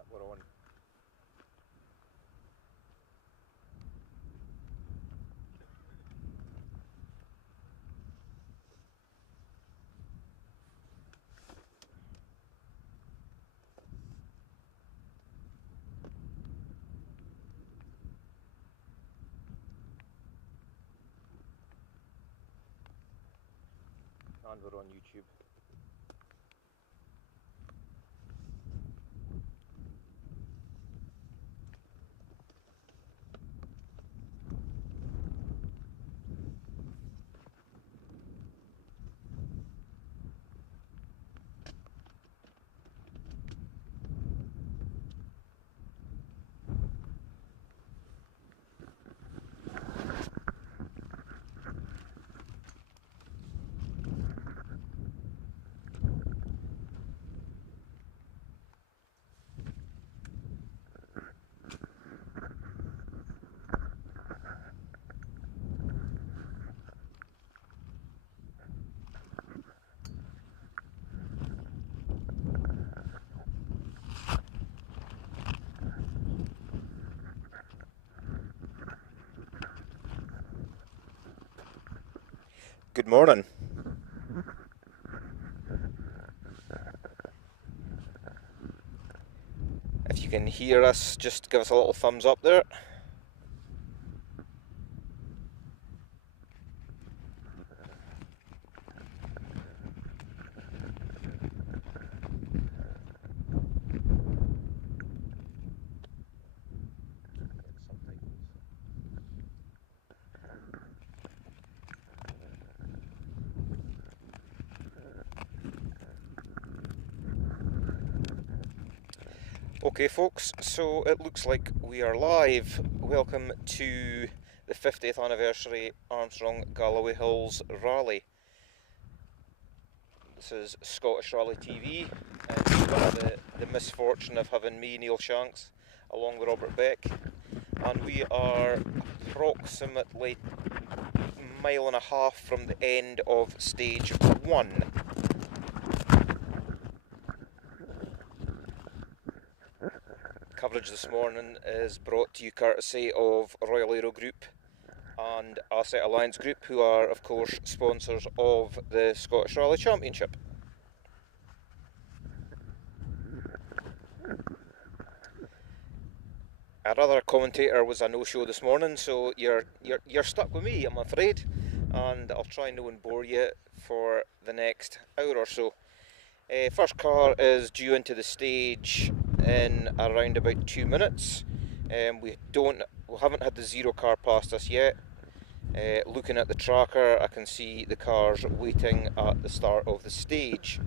Yeah, we're on. And we're on YouTube. Good morning. If you can hear us, just give us a little thumbs up there. Okay folks, so it looks like we are live. Welcome to the 50th anniversary Armstrong Galloway Hills Rally. This is Scottish Rally TV, and we've got the misfortune of having me, Neil Shanks, along with Robert Beck, and we are approximately a mile and a half from the end of stage 1. Coverage this morning is brought to you courtesy of Royal Aero Group and Asset Alliance Group, who are of course sponsors of the Scottish Rally Championship. Our other commentator was a no-show this morning, so you're stuck with me, I'm afraid, and I'll try no and bore you for the next hour or so. First car is due into the stage in around about 2 minutes. We haven't had the zero car past us yet. Looking at the tracker, I can see the cars waiting at the start of the stage.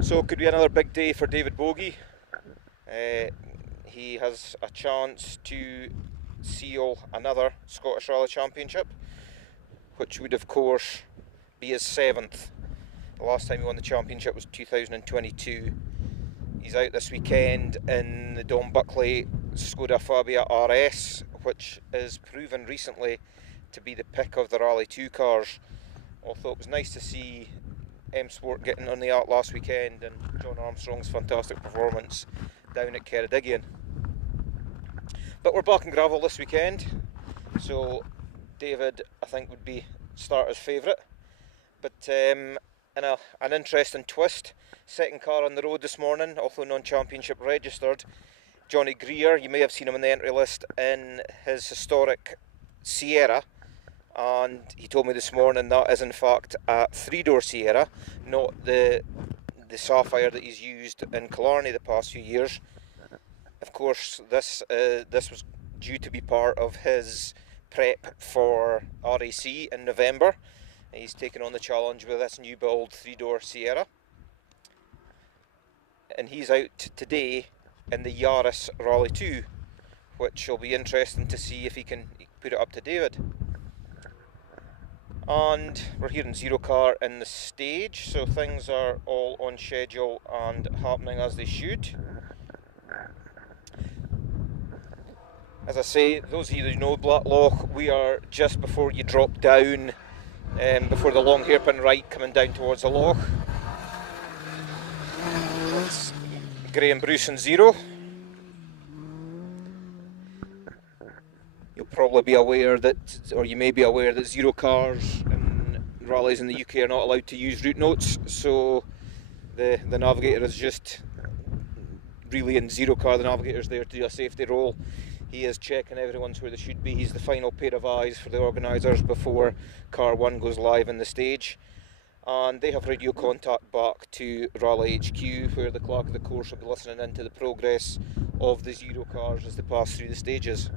So it could be another big day for David Bogie. He has a chance to seal another Scottish Rally Championship, which would of course be his 7th. The last time he won the championship was 2022. He's out this weekend in the Don Buckley Skoda Fabia RS, which is proven recently to be the pick of the Rally 2 cars. Although it was nice to see M Sport getting on the art last weekend and John Armstrong's fantastic performance down at Ceredigion. But we're back in gravel this weekend, so David I think would be starter's favourite. But in an interesting twist, second car on the road this morning, although non-championship registered, Johnny Greer. You may have seen him in the entry list in his historic Sierra, and he told me this morning that is in fact a 3-door Sierra, not the Sapphire that he's used in Killarney the past few years. Of course, this was due to be part of his prep for RAC in November. He's taken on the challenge with this new build 3-door Sierra, and he's out today in the Yaris Rally 2, which will be interesting to see if he can put it up to David. And we're here in zero car in the stage, so things are all on schedule and happening as they should. As I say, those of you who know Blacklock, we are just before you drop down, before the long hairpin right coming down towards the loch. Graham Bruce and Zero. You'll probably be aware that, or you may be aware that Zero cars and rallies in the UK are not allowed to use route notes, so the navigator is just really in Zero car. The navigator's there to do a safety roll. He is checking everyone's where they should be. He's the final pair of eyes for the organisers before car 1 goes live in the stage. And they have radio contact back to Rally HQ, where the clerk of the course will be listening into the progress of the Zero cars as they pass through the stages.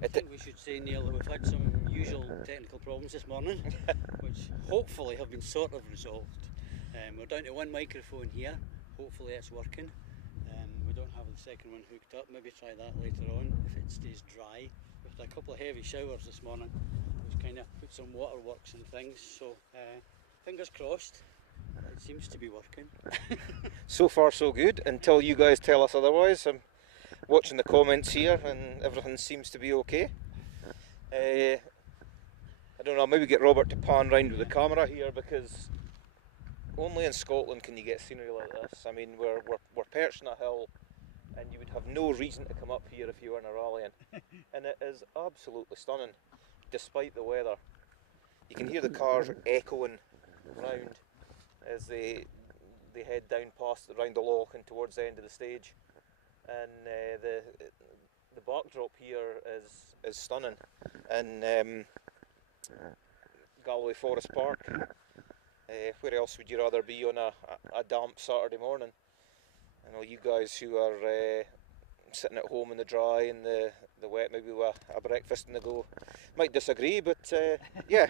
I think we should say, Neil, that we've had some usual technical problems this morning, which hopefully have been sort of resolved. We're down to one microphone here, hopefully it's working. We don't have the second one hooked up, maybe try that later on if it stays dry. We've had a couple of heavy showers this morning, which kind of put some waterworks and things, so fingers crossed, it seems to be working. So far so good, until you guys tell us otherwise. I'm watching the comments here and everything seems to be okay. I don't know, maybe get Robert to pan round with the camera here, because only in Scotland can you get scenery like this. I mean, we're perched on a hill and you would have no reason to come up here if you weren't rallying. And it is absolutely stunning, despite the weather. You can hear the cars echoing round as they head down past around the loch and towards the end of the stage. And the backdrop here is stunning. And Galloway Forest Park. Where else would you rather be on a damp Saturday morning? I know you guys who are sitting at home in the dry and the wet, maybe with a breakfast in the go, might disagree, but yeah,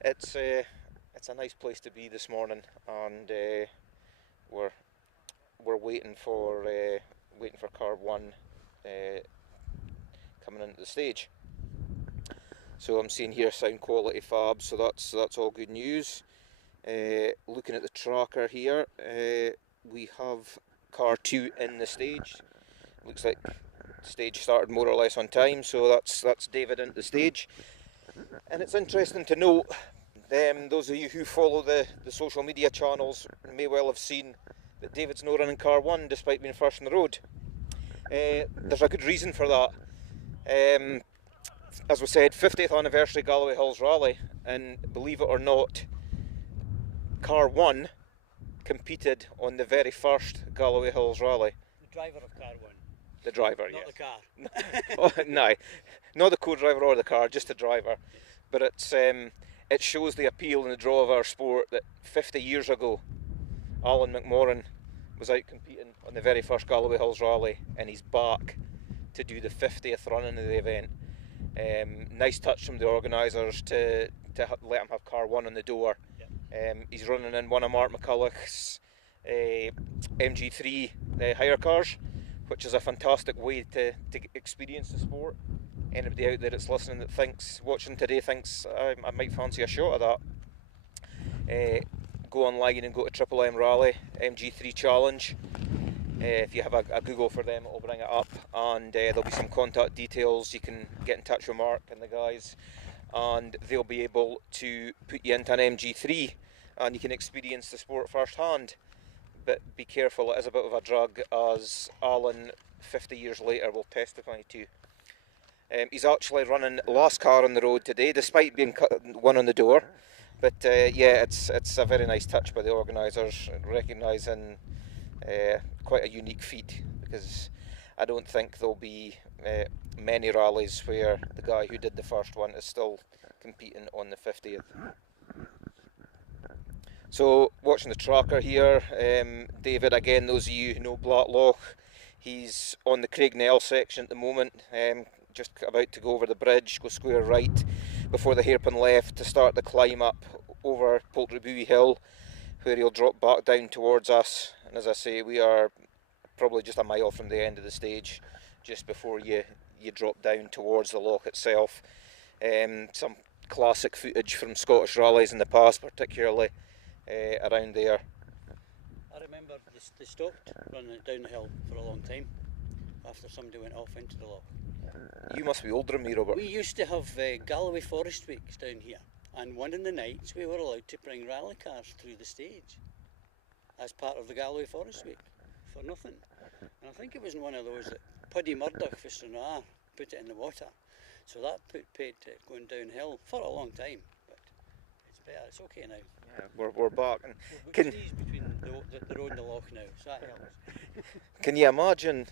it's a nice place to be this morning, and we're waiting for car 1 coming into the stage. So I'm seeing here sound quality fab, so that's all good news. Looking at the tracker here, we have car 2 in the stage. Looks like the stage started more or less on time, so that's David into the stage. And it's interesting to note, those of you who follow the social media channels may well have seen that David's no running car 1 despite being first on the road. There's a good reason for that. As we said, 50th anniversary Galloway Hills Rally, and believe it or not, car 1 competed on the very first Galloway Hills Rally. The driver of car 1. The driver, not yes. The car. Oh, no, not the co-driver or the car, just the driver. But it shows the appeal and the draw of our sport that 50 years ago, Alan McMorran was out competing on the very first Galloway Hills Rally, and he's back to do the 50th running of the event. Nice touch from the organisers to let him have car 1 on the door. Yep. He's running in one of Mark McCulloch's MG3 hire cars, which is a fantastic way to experience the sport. Anybody out there that's listening watching today thinks I might fancy a shot of that, go online and go to Triple M Rally MG3 Challenge. If you have a Google for them, it'll bring it up, and there'll be some contact details. You can get in touch with Mark and the guys, and they'll be able to put you into an MG3 and you can experience the sport firsthand. But be careful, it is a bit of a drug, as Alan 50 years later will testify to. He's actually running last car on the road today, despite being one on the door. But yeah, it's a very nice touch by the organisers, recognising quite a unique feat, because I don't think there'll be many rallies where the guy who did the first one is still competing on the 50th. So watching the tracker here, David, again, those of you who know Blackloch, he's on the Craignell section at the moment, just about to go over the bridge, go square right before the hairpin left to start the climb up over Poultry Hill, where he'll drop back down towards us. And as I say, we are probably just a mile from the end of the stage, just before you drop down towards the loch itself. Some classic footage from Scottish rallies in the past, particularly around there. I remember they stopped running it down the hill for a long time after somebody went off into the loch. You must be older than me, Robert. We used to have Galloway Forest Weeks down here, and one of the nights we were allowed to bring rally cars through the stage as part of the Galloway Forest Week. for nothing. And I think it was one of those that Puddy Murdoch for Stranraer put it in the water. So that paid it going downhill for a long time. But it's better, it's okay now. Yeah, we're back. And We've got trees between the road and the loch now, so that helps. Can you imagine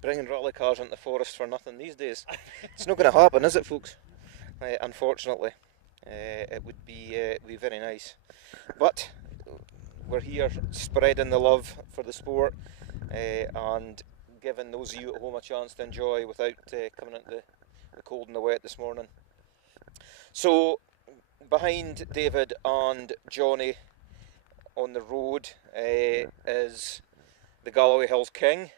bringing rally cars into the forest for nothing these days? It's not going to happen, is it, folks? Unfortunately. It would be very nice. But we're here spreading the love for the sport and giving those of you at home a chance to enjoy without coming into the cold and the wet this morning. So behind David and Johnny on the road is the Galloway Hills King,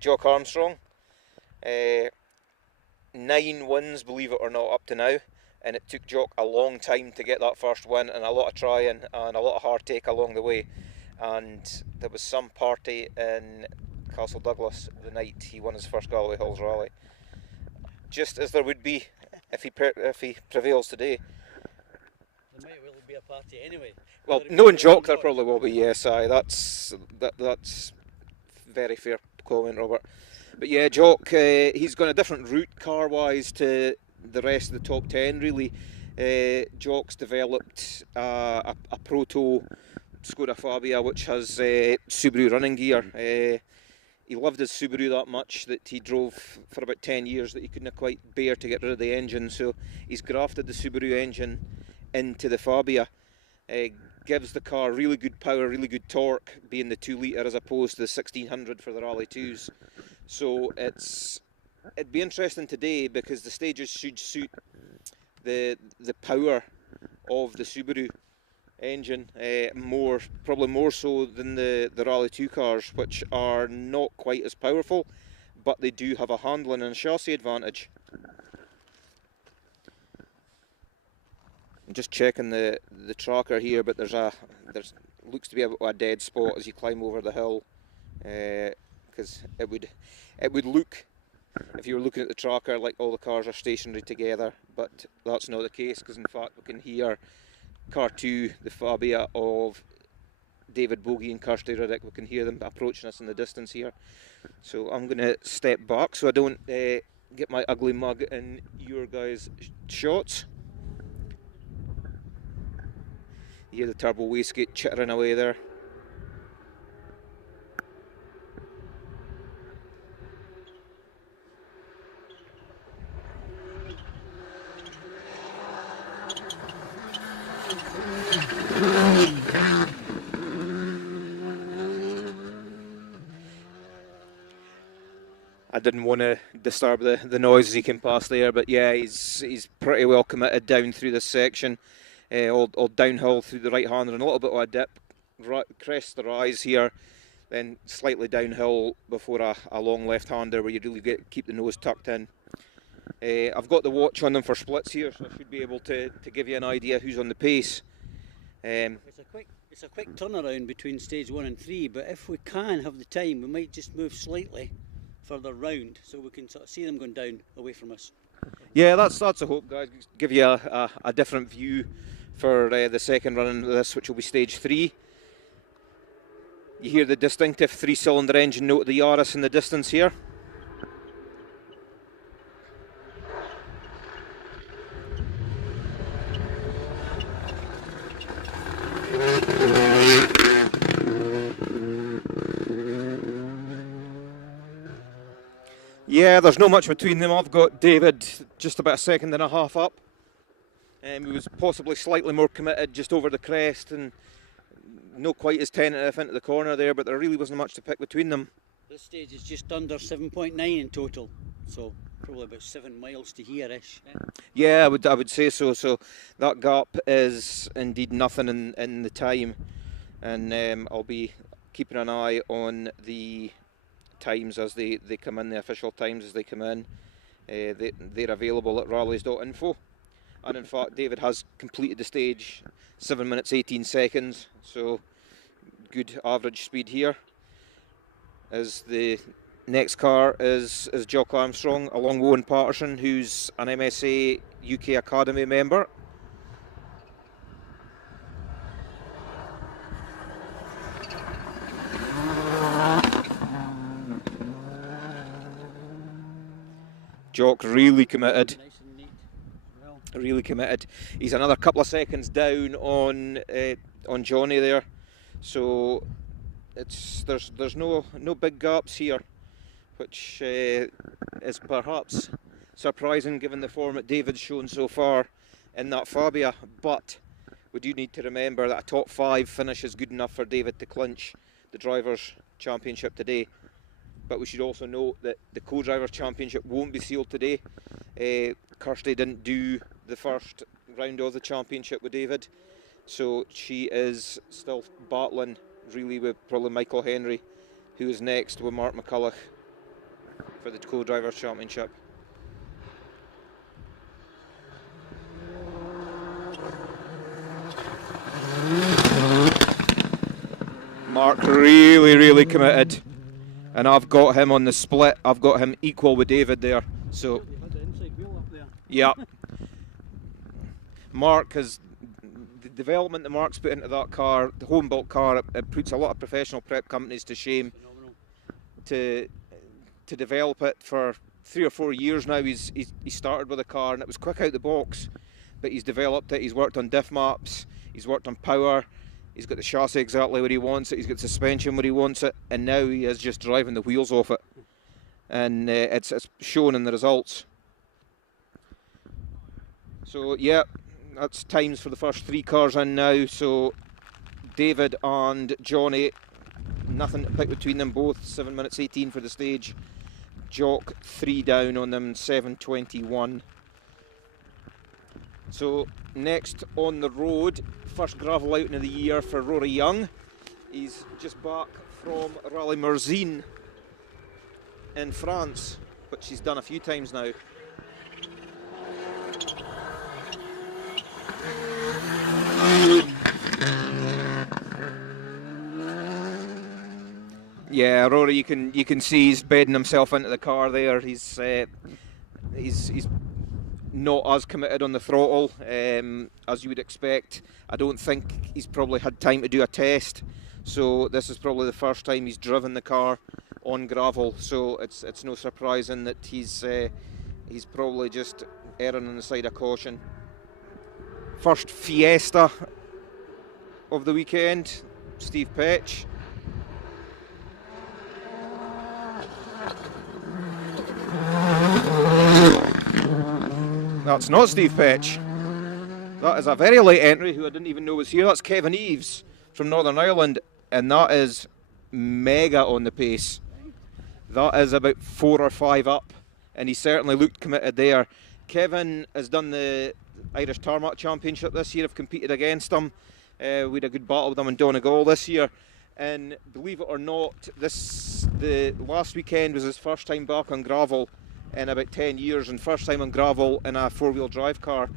Jock Armstrong. 9 wins, believe it or not, up to now, and it took Jock a long time to get that first win, and a lot of trying and a lot of heartache along the way. And there was some party in Castle Douglas the night he won his first Galloway Hills rally, just as there would be if he prevails today. There might well be a party anyway. Well, knowing Jock, there probably will be. Yes, that's very fair comment, Robert. But yeah, Jock, he's gone a different route car-wise to the rest of the top 10, really. Jock's developed a proto Skoda Fabia which has Subaru running gear. He loved his Subaru that much that he drove for about 10 years that he couldn't quite bear to get rid of the engine, so he's grafted the Subaru engine into the Fabia. Gives the car really good power, really good torque, being the 2 litre as opposed to the 1600 for the Rally 2s. So it'd be interesting today because the stages should suit the power of the Subaru engine probably more so than the Rally 2 cars, which are not quite as powerful, but they do have a handling and a chassis advantage. I'm just checking the tracker here, but there's looks to be a dead spot as you climb over the hill, because it would look, if you were looking at the tracker, like all the cars are stationary together, but that's not the case, because in fact we can hear car 2, the Fabia of David Bogie and Kirsty Riddick, we can hear them approaching us in the distance here. So I'm going to step back so I don't get my ugly mug in your guys' shots. You hear the turbo wastegate chittering away there. I didn't want to disturb the noise as he came past there, but yeah, he's pretty well committed down through this section. All downhill through the right hander and a little bit of a dip, crest the rise here, then slightly downhill before a long left hander where you really keep the nose tucked in. I've got the watch on them for splits here, so I should be able to give you an idea who's on the pace. It's a quick turnaround between stage 1 and 3, but if we can have the time, we might just move slightly further round so we can sort of see them going down away from us. Yeah, that's a hope, guys. Give you a different view for the second run of this, which will be stage 3. You hear the distinctive 3-cylinder engine note of the Yaris in the distance here. Yeah, there's not much between them. I've got David just about a second and a half up. He was possibly slightly more committed just over the crest and not quite as tentative into the corner there, but there really wasn't much to pick between them. This stage is just under 7.9 in total, so probably about 7 miles to here-ish. Yeah, I would say so. So that gap is indeed nothing in the time, and I'll be keeping an eye on the times as they come in, the official times as they come in. They're available at rallies.info. And in fact, David has completed the stage 7 minutes 18 seconds, so good average speed here. As the next car is Jock Armstrong, along with Owen Patterson, who's an MSA UK Academy member. Jock really committed. Nice and neat as well. Really committed. He's another couple of seconds down on Johnny there, so there's no big gaps here, which is perhaps surprising given the form that David's shown so far in that Fabia. But we do need to remember that a top 5 finish is good enough for David to clinch the Drivers' Championship today. But we should also note that the Co-Drivers' Championship won't be sealed today. Kirsty didn't do the first round of the championship with David, so she is still battling really with probably Michael Henry, who is next with Mark McCulloch for the Co-Drivers' Championship. Mark really committed, and I've got him on the split. I've got him equal with David there. So yeah, Mark has the development that Mark's put into that car, the home built car. It puts a lot of professional prep companies to shame. To develop it for 3 or 4 years now. He started with a car and it was quick out the box, but he's developed it. He's worked on diff maps. He's worked on power. He's got the chassis exactly where he wants it. He's got suspension where he wants it, and now he is just driving the wheels off it, and it's shown in the results. So yeah, that's times for the first 3 cars in now. So David and Johnny, nothing to pick between them both. 7 minutes 18 for the stage. Jock 3 down on them, 7:21. So next on the road, first gravel outing of the year for Rory Young. He's just back from Rally Merzine in France, which he's done a few times now. Yeah, Rory, you can see he's bedding himself into the car there. He's not as committed on the throttle as you would expect. I don't think he's probably had time to do a test, so this is probably the first time he's driven the car on gravel. So it's no surprising that he's probably just erring on the side of caution. First Fiesta of the weekend, Steve Petch. That's not Steve Petch. That is a very late entry who I didn't even know was here. That's Kevin Eves from Northern Ireland, and that is mega on the pace. That is about 4 or 5 up, and he certainly looked committed there. Kevin has done the Irish Tarmac Championship this year. I've competed against him. We had a good battle with him in Donegal this year, and believe it or not, the last weekend was his first time back on gravel in about 10 years, and first time on gravel in a 4-wheel drive car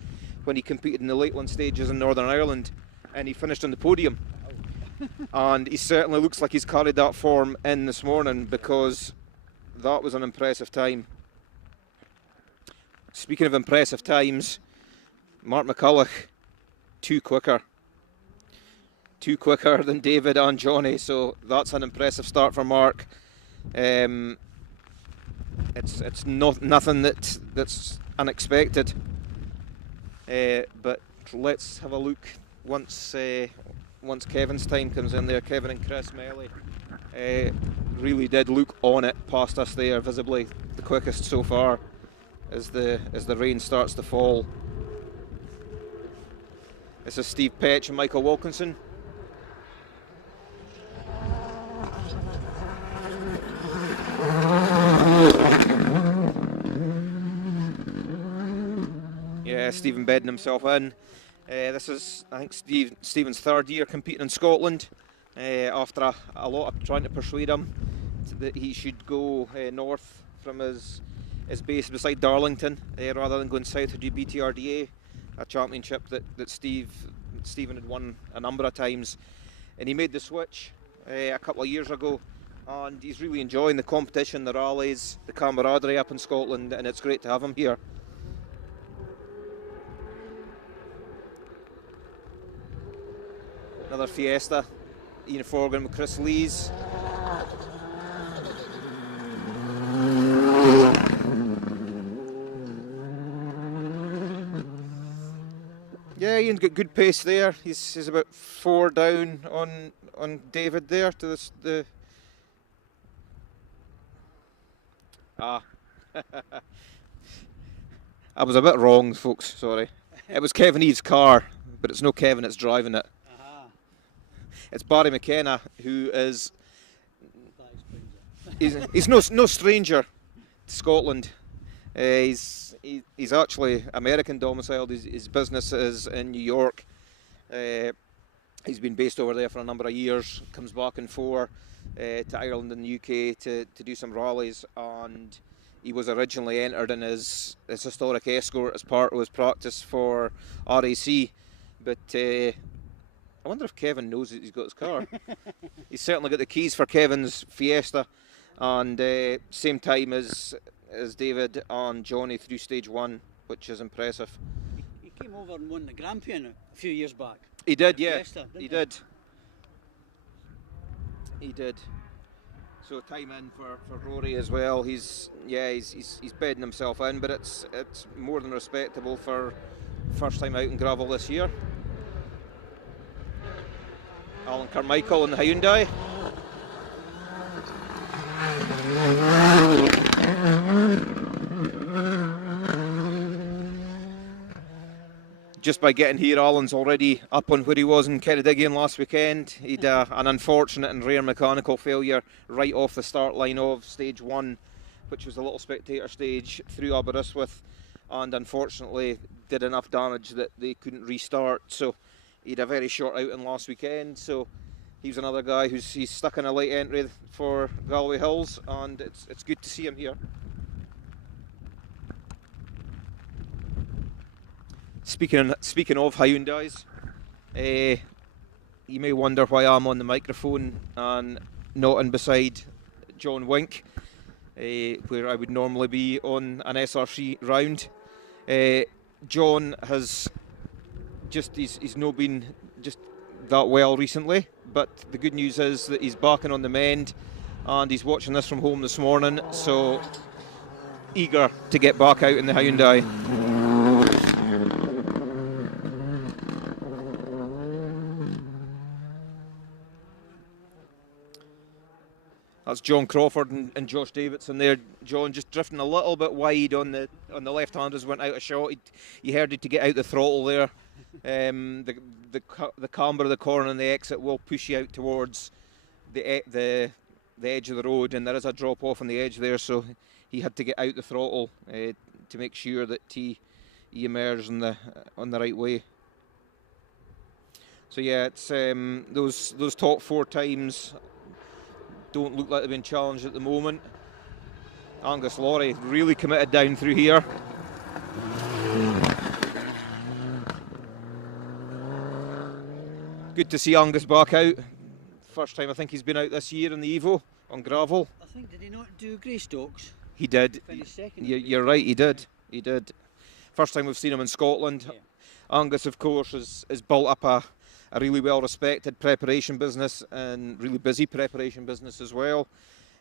when he competed in the Lakeland stages in Northern Ireland, and he finished on the podium. And he certainly looks like he's carried that form in this morning, because that was an impressive time. Speaking of impressive times, Mark McCulloch, 2 quicker than David and Johnny, so that's an impressive start for Mark. It's nothing that's unexpected, but let's have a look once Kevin's time comes in there. Kevin and Chris Melly really did look on it past us there, visibly the quickest so far as the rain starts to fall. This is Steve Petch and Michael Wilkinson. Yeah, Stephen bedding himself in. This is, I think, Stephen's 3rd year competing in Scotland, after a lot of trying to persuade him that he should go north from his base beside Darlington, rather than going south to do BTRDA, a championship that Stephen had won a number of times. And he made the switch a couple of years ago, and he's really enjoying the competition, the rallies, the camaraderie up in Scotland, and it's great to have him here. Another Fiesta, Ian Forgan with Chris Lees. Ian's got good pace there. He's about 4 down on David there to the. I was a bit wrong, folks. Sorry. It was Kevin Eve's car, but it's no Kevin. It's driving it. It's Barry McKenna, who is. He's no stranger to Scotland. He's actually American domiciled. His business is in New York. He's been based over there for a number of years. Comes back and forth to Ireland and the UK to do some rallies, and he was originally entered in his historic escort as part of his practice for RAC, but I wonder if Kevin knows that he's got his car. He's certainly got the keys for Kevin's Fiesta, and same time as David and Johnny through stage 1, which is impressive. He came over and won the Grampian a few years back. He did, yeah. Fiesta, he did. He did. So time in for Rory as well. He's bedding himself in, but it's more than respectable for first time out in gravel this year. Alan Carmichael in the Hyundai. Just by getting here, Alan's already up on where he was in Ceredigion last weekend. He'd an unfortunate and rare mechanical failure right off the start line of stage 1, which was a little spectator stage through Aberystwyth, and unfortunately did enough damage that they couldn't restart. So he'd a very short outing last weekend. So he's another guy he's stuck in a late entry for Galloway Hills, and it's good to see him here. Speaking of Hyundais, you may wonder why I'm on the microphone and not in beside John Wink, where I would normally be on an SRC round. John has he's not been just that well recently, but the good news is that he's backing on the mend, and he's watching this from home this morning, so eager to get back out in the Hyundai. That's John Crawford and Josh Davidson there. John just drifting a little bit wide on the left hand as went out of shot. He heard it to get out the throttle there. The camber of the corner and the exit will push you out towards the edge of the road, and there is a drop off on the edge there, so he had to get out the throttle to make sure that he emerged on the right way. So yeah, it's those top 4 times don't look like they've been challenged at the moment. Angus Laurie really committed down through here. Good to see Angus back out. First time I think he's been out this year in the Evo on gravel. I think, did he not do Greystokes? He did. Finished second. You're right, he did. He did. First time we've seen him in Scotland. Yeah. Angus, of course, has built up a really well-respected preparation business and really busy preparation business as well.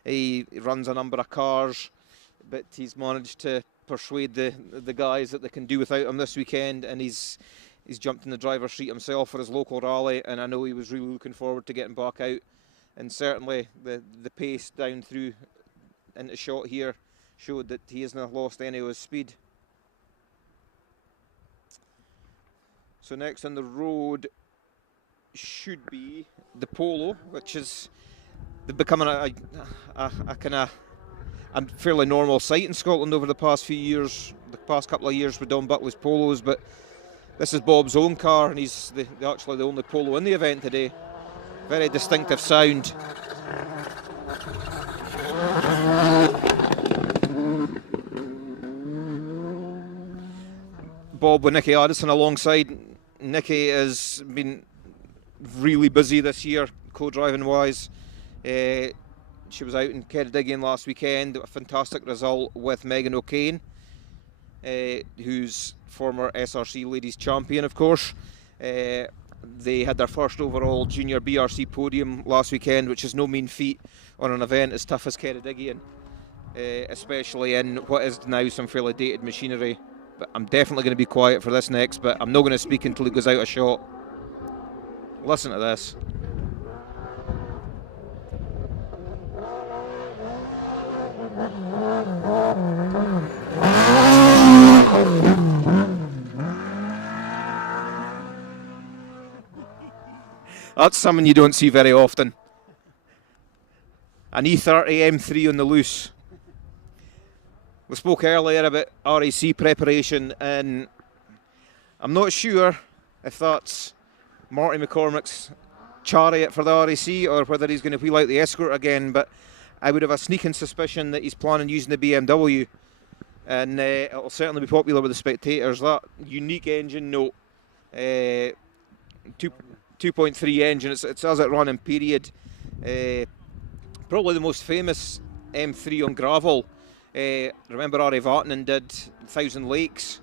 He runs a number of cars, but he's managed to persuade the guys that they can do without him this weekend, and he's jumped in the driver's seat himself for his local rally, and I know he was really looking forward to getting back out, and certainly the pace down through into shot here showed that he hasn't lost any of his speed. So next on the road should be the Polo, which is becoming a kind of a fairly normal sight in Scotland over the past few years. The past couple of years with Don Buckley's Polos, but this is Bob's own car, and he's actually the only Polo in the event today. Very distinctive sound. Bob with Nicky Addison alongside. Nicky has been really busy this year, co-driving wise. She was out in Ceredigion last weekend, a fantastic result with Megan O'Kane, who's former SRC ladies champion, of course. They had their first overall junior BRC podium last weekend, which is no mean feat on an event as tough as Ceredigion, especially in what is now some fairly dated machinery. But I'm definitely going to be quiet for this next, but I'm not going to speak until it goes out of shot. Listen to this. That's something you don't see very often. An E30 M3 on the loose. We spoke earlier about RAC preparation, and I'm not sure if that's Marty McCormick's chariot for the RAC or whether he's going to wheel out the Escort again, but I would have a sneaking suspicion that he's planning using the BMW, and it'll certainly be popular with the spectators. That unique engine note, 2.3 engine, it says it running period. Probably the most famous M3 on gravel. Remember Ari Vatanen did 1,000 Lakes,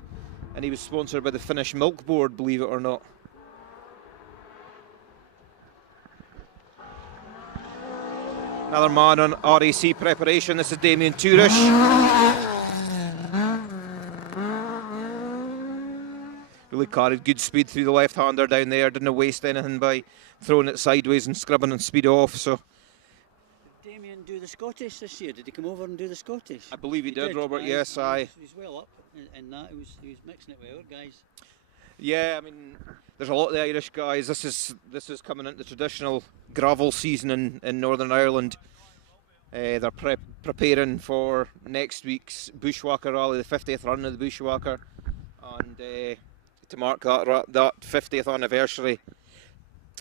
and he was sponsored by the Finnish Milk Board, believe it or not. Another man on RAC preparation. This is Damien Tourish. Really carried good speed through the left-hander down there. Didn't waste anything by throwing it sideways and scrubbing and speed off. So. Did Damien do the Scottish this year? Did he come over and do the Scottish? I believe he did, Robert. Yes, He's well up in that. He was mixing it well, guys. Yeah, I mean, there's a lot of the Irish guys. This is coming into the traditional gravel season in Northern Ireland. They're preparing for next week's Bushwhacker Rally, the 50th run of the Bushwhacker, and to mark that 50th anniversary,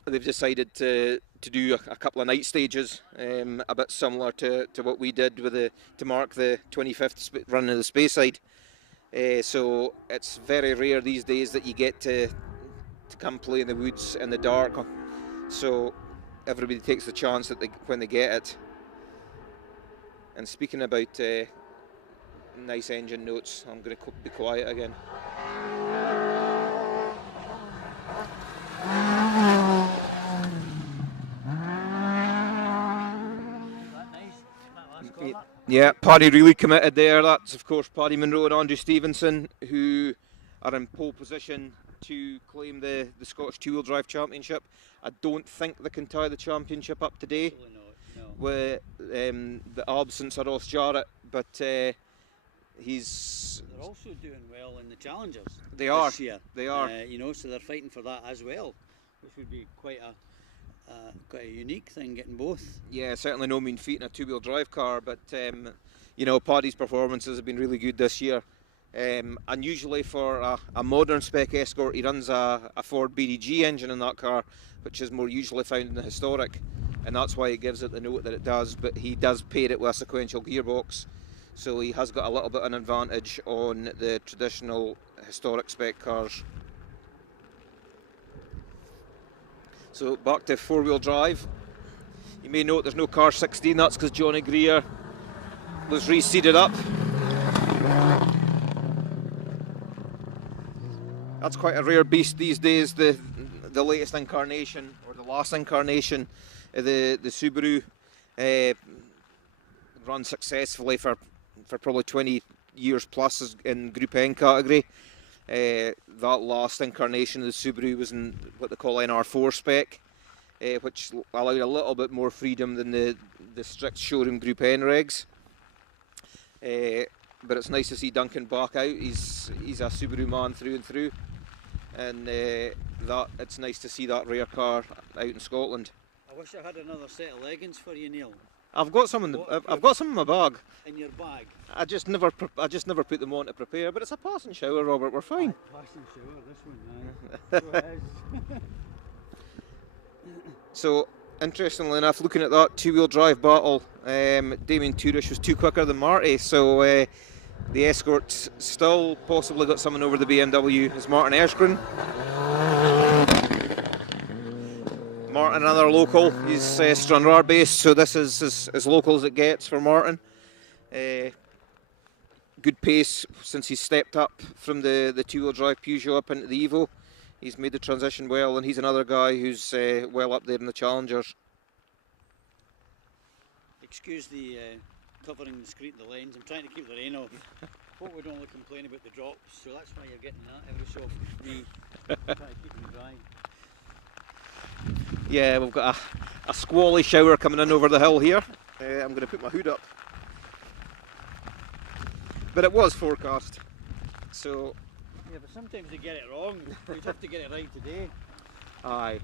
they've decided to do a couple of night stages, a bit similar to what we did to mark the 25th run of the Speyside. So it's very rare these days that you get to come play in the woods in the dark. So everybody takes the chance that when they get it. And speaking about nice engine notes, I'm going to be quiet again. Yeah, Paddy really committed there. That's of course Paddy Munro and Andrew Stevenson, who are in pole position to claim the Scottish Two-Wheel Drive Championship. I don't think they can tie the championship up today with the absence of Ross Jarrett, but he's... They're also doing well in the Challengers. They are. This year. They are. So they're fighting for that as well, which would be quite a unique thing, getting both. Yeah, certainly no mean feat in a two-wheel drive car, but Paddy's performances have been really good this year. Unusually for a modern spec Escort, he runs a Ford BDG engine in that car, which is more usually found in the historic, and that's why he gives it the note that it does, but he does pair it with a sequential gearbox, so he has got a little bit of an advantage on the traditional historic spec cars. So back to four-wheel drive. You may note there's no car 16, that's because Johnny Greer was reseeded up. That's quite a rare beast these days, the latest incarnation, or the last incarnation of the Subaru. Run successfully for probably 20 years plus in Group N category. That last incarnation of the Subaru was in what they call NR4 spec, which allowed a little bit more freedom than the strict showroom Group N regs. But it's nice to see Duncan back out. He's a Subaru man through and through, and it's nice to see that rare car out in Scotland. I wish I had another set of leggings for you, Neil. I've got some in my bag. In your bag? I just never put them on to prepare. But it's a passing shower, Robert. We're fine. Passing shower, this one, man. So, interestingly enough, looking at that two-wheel drive battle, Damien Tourish was 2 quicker than Marty. So the Escort's still possibly got someone over the BMW. Is Martin Erskren. Martin, another local. He's Stranraer based, so this is as local as it gets for Martin. Good pace since he's stepped up from the two-wheel drive Peugeot up into the Evo. He's made the transition well, and he's another guy who's well up there in the Challengers. Excuse the covering the screen, the lens. I'm trying to keep the rain off. Hope we don't only complain about the drops, so that's why you're getting that every so often. Me trying to keep them dry. Yeah, we've got a squally shower coming in over the hill here. I'm going to put my hood up. But it was forecast, so... Yeah, but sometimes they get it wrong. You'd have to get it right today. Aye.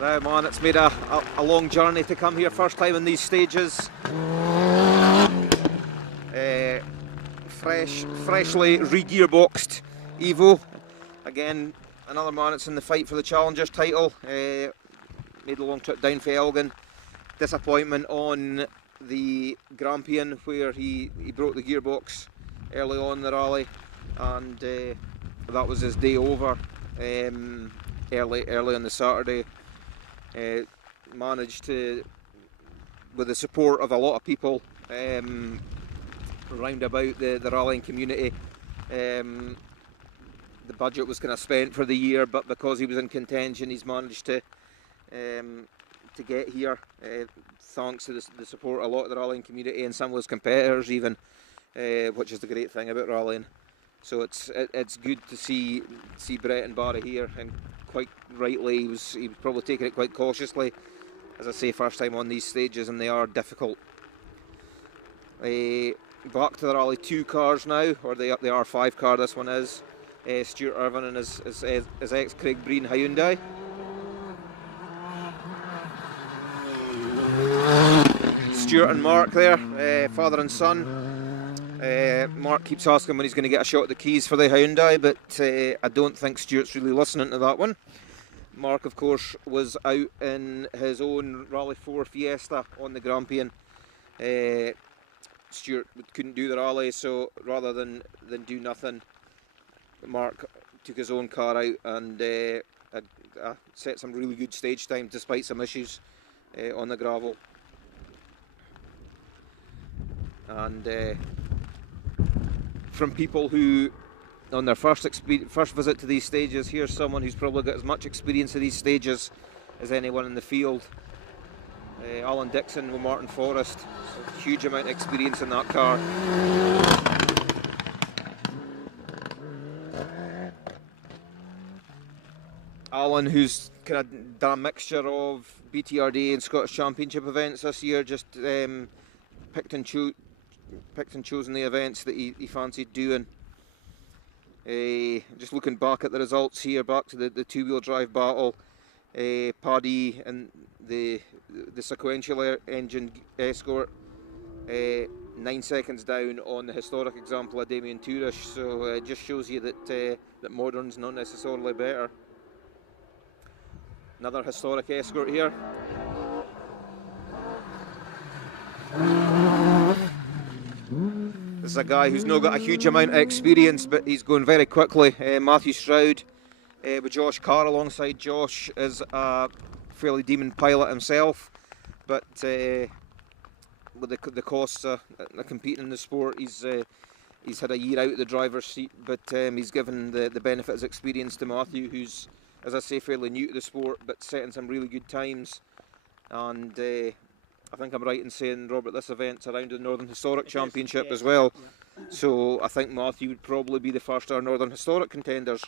Now, man, it's made a long journey to come here, first time in these stages. Freshly re-gearboxed Evo. Again, another man that's in the fight for the Challengers title. Made a long trip down for Elgin. Disappointment on the Grampian where he broke the gearbox early on in the rally, and that was his day over. Early on the Saturday. Managed to, with the support of a lot of people round about the rallying community, the budget was kind of spent for the year, but because he was in contention, he's managed to get here, thanks to the support of a lot of the rallying community and some of his competitors even, which is the great thing about rallying. So it's good to see Brett and Barry here, and quite rightly he was probably taking it quite cautiously. As I say, first time on these stages and they are difficult. Back to the Rally 2 cars now, or the R5 car this one is. Stuart Irvine and his ex-Craig Breen Hyundai. Stuart and Mark there, father and son. Mark keeps asking when he's going to get a shot at the keys for the Hyundai, but I don't think Stuart's really listening to that one. Mark, of course, was out in his own Rally 4 Fiesta on the Grampian. Stuart couldn't do the rally, so rather than do nothing, Mark took his own car out and set some really good stage time despite some issues on the gravel. And from people who, on their first visit to these stages, here's someone who's probably got as much experience of these stages as anyone in the field. Alan Dixon with Martin Forrest, a huge amount of experience in that car. Alan, who's kind of done a mixture of BTRD and Scottish Championship events this year, just picked and chosen the events that he fancied doing. Just looking back at the results here, back to the two-wheel drive battle, Paddy and the sequential engine Escort, 9 seconds down on the historic example of Damien Tourish, so it just shows you that modern's not necessarily better. Another historic Escort here. This is a guy who's not got a huge amount of experience, but he's going very quickly. Matthew Stroud with Josh Carr alongside. Josh is a fairly demon pilot himself, but with the costs of competing in the sport, he's had a year out of the driver's seat, but he's given the benefit of his experience to Matthew, who's, as I say, fairly new to the sport, but setting some really good times. And I think I'm right in saying, Robert, this event's around the Northern Historic Championship as well. Yeah. So I think Matthew would probably be the first of our Northern Historic contenders.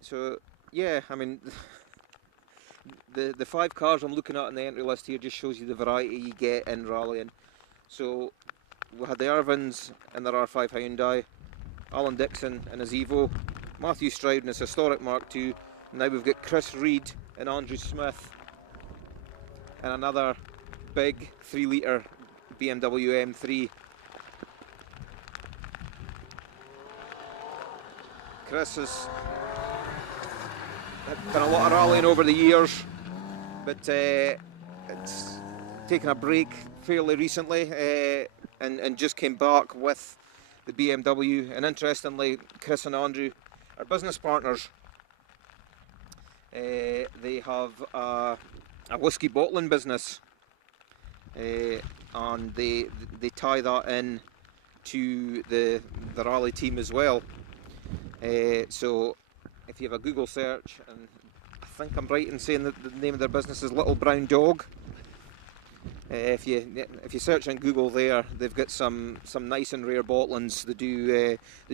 So yeah, I mean, the 5 cars I'm looking at on the entry list here just shows you the variety you get in rallying. So we had the Irvines in their R5 Hyundai, Alan Dixon in his Evo, Matthew Stroud in his historic Mark II. Now we've got Chris Reed and Andrew Smith and another big 3-litre BMW M3. Chris has done a lot of rallying over the years, but it's taken a break fairly recently and just came back with the BMW. And interestingly, Chris and Andrew are business partners. They have a whisky bottling business. and they tie that in to the rally team as well. So if you have a Google search, and I think I'm right in saying that the name of their business is Little Brown Dog. If you search on Google there, they've got some nice and rare bottlings. They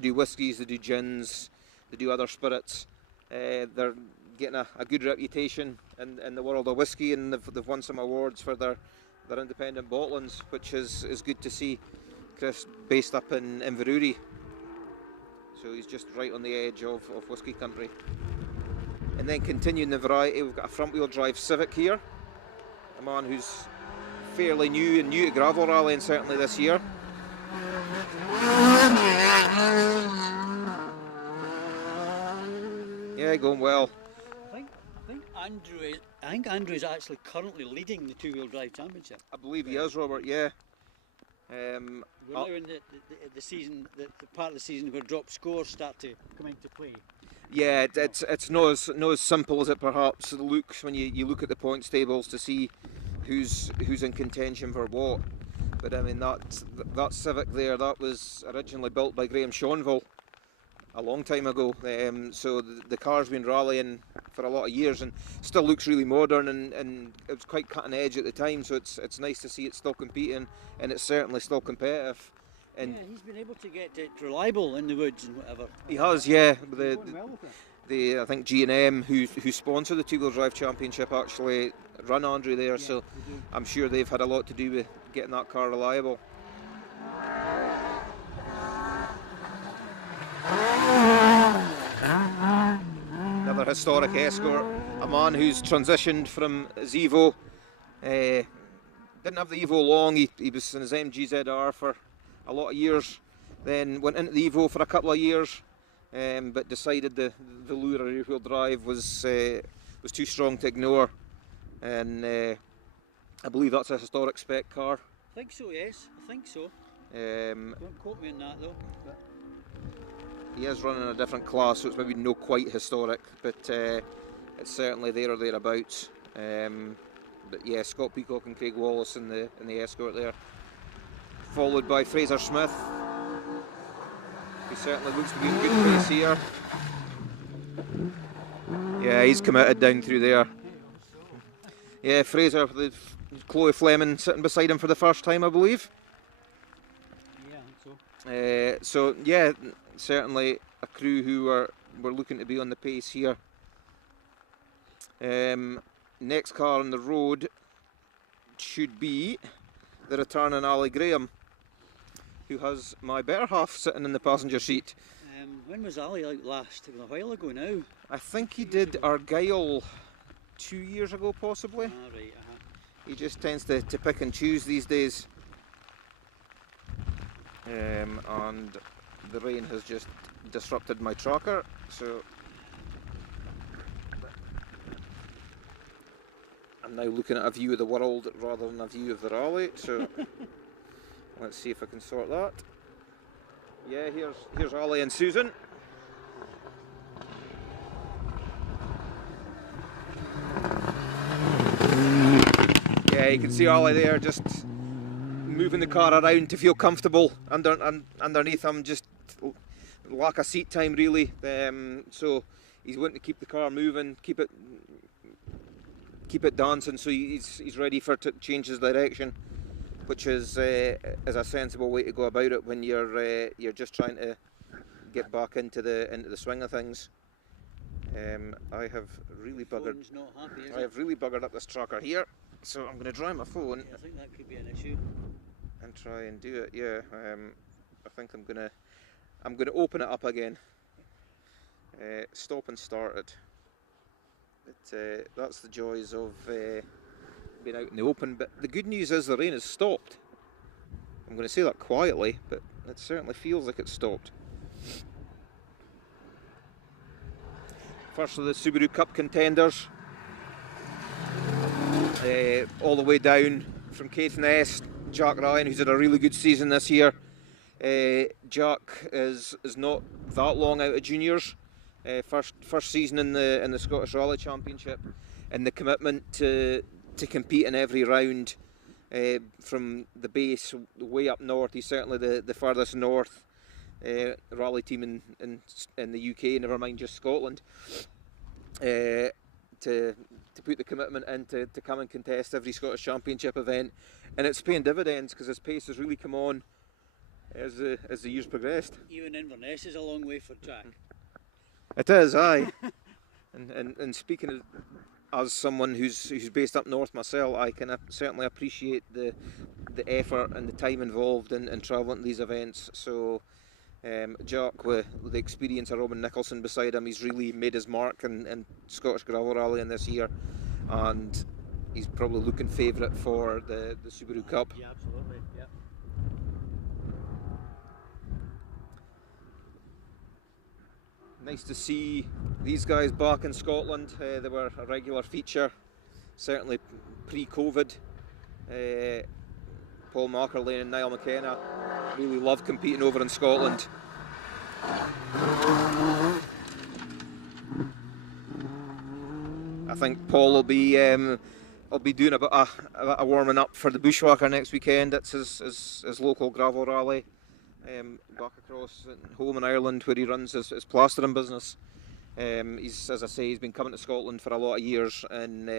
do whiskies, they do gins, they do other spirits. They're getting a good reputation in the world of whiskey, and they've won some awards for their independent bottlings, which is good to see. Chris, based up in Inverurie, so he's just right on the edge of whiskey country. And then continuing the variety, we've got a front wheel drive Civic here, a man who's fairly new to gravel rallying, certainly this year. Yeah, going well. I think Andrew is actually currently leading the two-wheel drive championship. I believe he is, Robert. Yeah. We're now in the season, the part of the season where drop scores start to come into play. Yeah, it's not as simple as it perhaps looks when you look at the points tables to see who's in contention for what. But I mean that Civic there, that was originally built by Graham Shaunville a long time ago. So the car's been rallying for a lot of years and still looks really modern, and it was quite cutting edge at the time. So it's nice to see it still competing, and it's certainly still competitive. And yeah, he's been able to get it reliable in the woods and whatever. He has, yeah. I think G&M, who sponsor the two-wheel drive championship, actually run Andrew there. Yeah, so I'm sure they've had a lot to do with getting that car reliable. Another historic escort, a man who's transitioned from his Evo. Didn't have the Evo long. He was in his MGZR for a lot of years, then went into the Evo for a couple of years, but decided the lure of rear-wheel drive was too strong to ignore, and I believe that's a historic spec car. I think so, yes, I think so. Don't quote me on that though. But he is running a different class, so it's maybe not quite historic, but it's certainly there or thereabouts. But yeah, Scott Peacock and Craig Wallace in the escort there, followed by Fraser Smith, who certainly looks to be in good pace here. Yeah, he's committed down through there. Yeah, Fraser with Chloe Fleming sitting beside him for the first time, I believe. Yeah, I think so. So yeah, certainly a crew who were looking to be on the pace here. Next car on the road should be the returning Ali Graham, who has my better half sitting in the passenger seat. When was Ali out last? It was a while ago now. I think he did Argyll 2 years ago, possibly. Ah, right, He just tends to pick and choose these days. And the rain has just disrupted my tracker, so I'm now looking at a view of the world rather than a view of the rally, so let's see if I can sort that. Yeah, here's Ali and Susan. Yeah, you can see Ali there just moving the car around to feel comfortable underneath him, just lack of seat time really. So he's wanting to keep the car moving, keep it dancing, so he's ready for to change his direction, which is a sensible way to go about it when you're just trying to get back into the swing of things. I have really buggered up this tracker here, so I'm going to dry my phone. Yeah, I think that could be an issue. And try and do it. Yeah, I think I'm gonna open it up again. Stop and start it. But that's the joys of being out in the open. But the good news is the rain has stopped. I'm going to say that quietly, but it certainly feels like it's stopped. First of the Subaru Cup contenders, all the way down from Caithness. Jack Ryan, who's had a really good season this year. Jack is not that long out of juniors. First season in the Scottish Rally Championship, and the commitment to compete in every round from the base way up north. He's certainly the furthest north rally team in the UK, never mind just Scotland, to put the commitment in to come and contest every Scottish Championship event, and it's paying dividends because his pace has really come on as the years progressed. Even Inverness is a long way for Jack. It is, aye. and speaking as someone who's based up north myself, I can certainly appreciate the effort and the time involved in travelling to these events. So Jack, with the experience of Robin Nicholson beside him, he's really made his mark in Scottish gravel rallying this year, and he's probably looking favourite for the Subaru Cup. Yeah, absolutely. Yeah. Nice to see these guys back in Scotland. They were a regular feature, certainly pre-COVID. Paul Makerlane and Niall McKenna really love competing over in Scotland. I think Paul will be doing a bit of warming up for the Bushwhacker next weekend. It's his local gravel rally. Back across home in Ireland, where he runs his plastering business. He's, as I say, he's been coming to Scotland for a lot of years and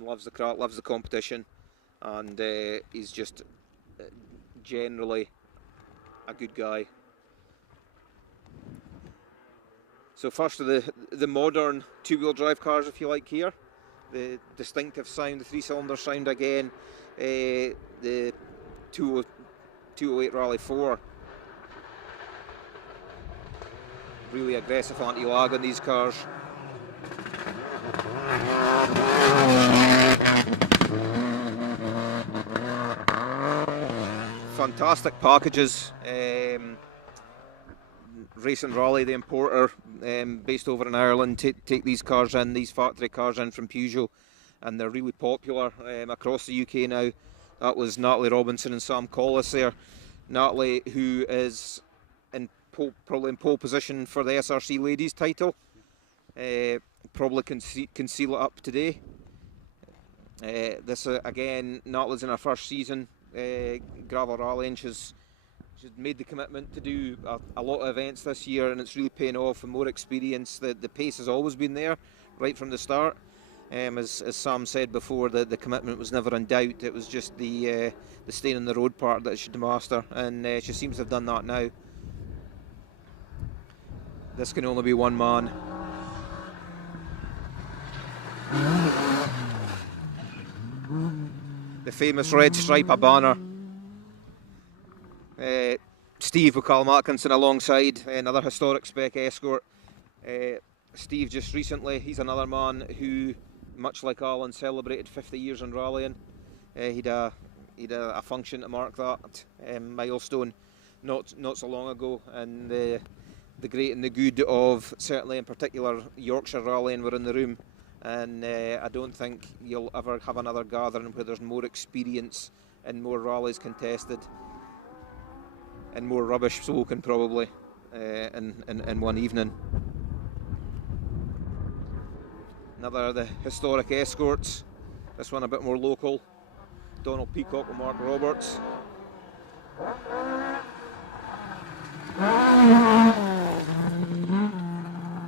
loves the crack, loves the competition, and he's just generally a good guy. So first of the modern two-wheel drive cars, if you like, here, the distinctive sound, the three-cylinder sound again, the 208 Rally 4. Really aggressive anti-lag on these cars. Fantastic packages. Racing Rally, the importer, based over in Ireland, take these cars in, these factory cars in from Peugeot, and they're really popular across the UK now. That was Natalie Robinson and Sam Collis there. Natalie, who is probably in pole position for the SRC ladies title, probably can seal it up today. This again, Natalie's in her first season gravel rallying. She's made the commitment to do a lot of events this year, and it's really paying off. And more experience, the pace has always been there right from the start. As Sam said before, the commitment was never in doubt. It was just the staying on the road part that she should master, and she seems to have done that now. This can only be one man. The famous red stripe, a banner. Steve with Carl Atkinson alongside, another historic spec escort. Steve just recently, he's another man who, much like Alan, celebrated 50 years in rallying. He'd a function to mark that milestone not so long ago, and the great and the good of, certainly in particular, Yorkshire rallying were in the room, and I don't think you'll ever have another gathering where there's more experience and more rallies contested and more rubbish spoken, probably, in one evening. Another of the historic escorts, this one a bit more local. Donald Peacock and Mark Roberts.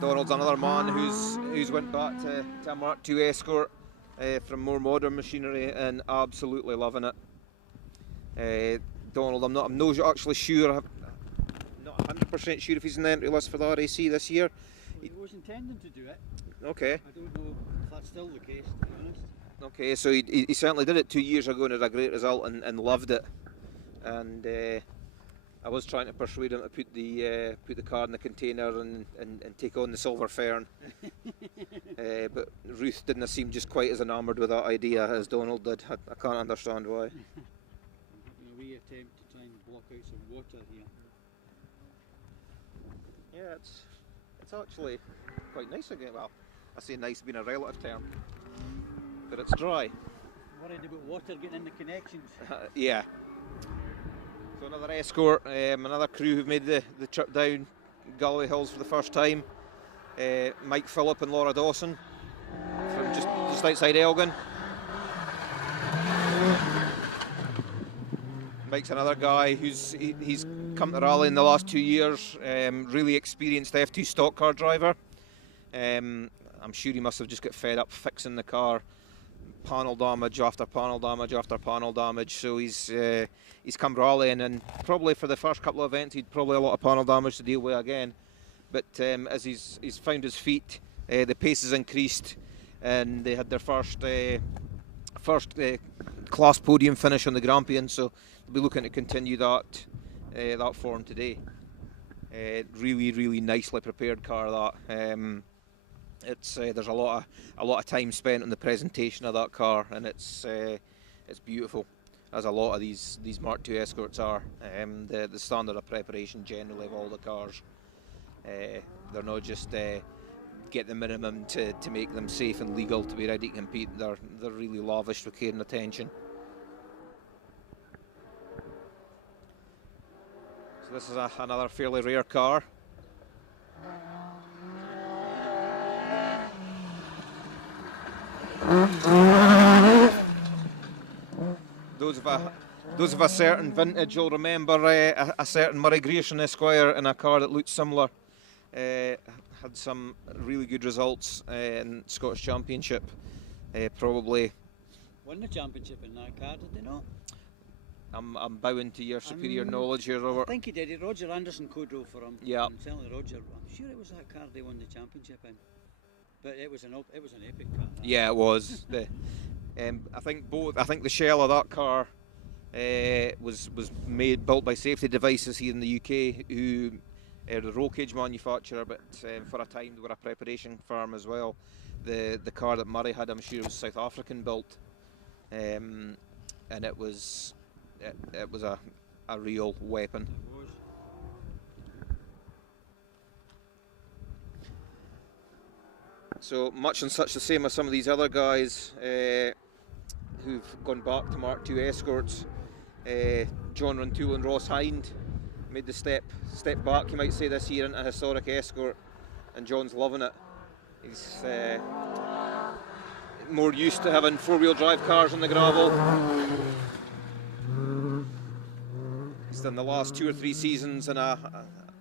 Donald's another man who's went back to a Mark II escort from more modern machinery and absolutely loving it. Donald, I'm not actually sure. I'm not 100% sure if he's in the entry list for the RAC this year. Well, he was intending to do it. Okay. I don't know if that's still the case, to be honest. Okay, so he certainly did it 2 years ago and had a great result and loved it. And I was trying to persuade him to put the car in the container and take on the Silver Fern. But Ruth didn't seem just quite as enamoured with that idea as Donald did. I can't understand why. A wee attempt to try and block out some water here. Yeah, it's actually quite nice again. Well, I say nice being a relative term, but it's dry. Worried about water getting in the connections. Yeah. So another escort, another crew who've made the trip down Galloway Hills for the first time. Mike Phillip and Laura Dawson from just outside Elgin. Mike's another guy he's come to rally in the last 2 years. Really experienced F2 stock car driver. I'm sure he must have just got fed up fixing the car, panel damage after panel damage after panel damage. So he's come rallying, and probably for the first couple of events he'd probably a lot of panel damage to deal with again. But as he's found his feet, the pace has increased, and they had their first class podium finish on the Grand Prix, and so they'll be looking to continue that form today. Really nicely prepared car that. There's a lot of time spent on the presentation of that car, and it's beautiful, as a lot of these Mark II Escorts are. The standard of preparation generally of all the cars. They're not just get the minimum to make them safe and legal to be ready to compete. They're really lavish with care and attention. So this is another fairly rare car. Those of a certain vintage will remember a certain Murray Grierson Esquire in a car that looked similar. Had some really good results in Scottish Championship. Probably won the championship in that car, did they not? I'm bowing to your superior knowledge here, Robert. I think he did. Roger Anderson co-drove for him. Yeah. And certainly Roger. I'm sure it was that car they won the championship in. But it was an epic car. Yeah, it was. I think the shell of that car was built by Safety Devices here in the UK, who are the roll cage manufacturer, but for a time they were a preparation firm as well. The car that Murray had, I'm sure, was South African built, and it was a real weapon. So much and such the same as some of these other guys who've gone back to Mark II Escorts. John Runtoul and Ross Hind made the step back, you might say, this year into a historic Escort, and John's loving it. He's more used to having four-wheel drive cars on the gravel. He's done the last 2 or 3 seasons in an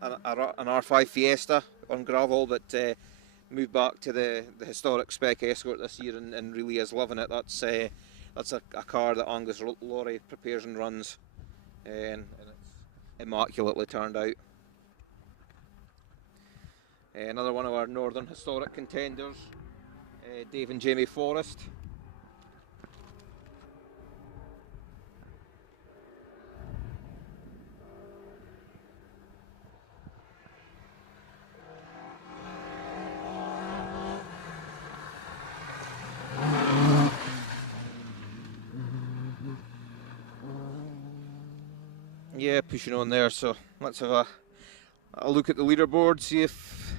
R5 Fiesta on gravel, but moved back to the historic spec Escort this year, and really is loving it. That's a car that Angus Laurie prepares and runs, and it's immaculately turned out. Another one of our northern historic contenders, Dave and Jamie Forrest. Yeah, pushing on there, so let's have a look at the leaderboard, see if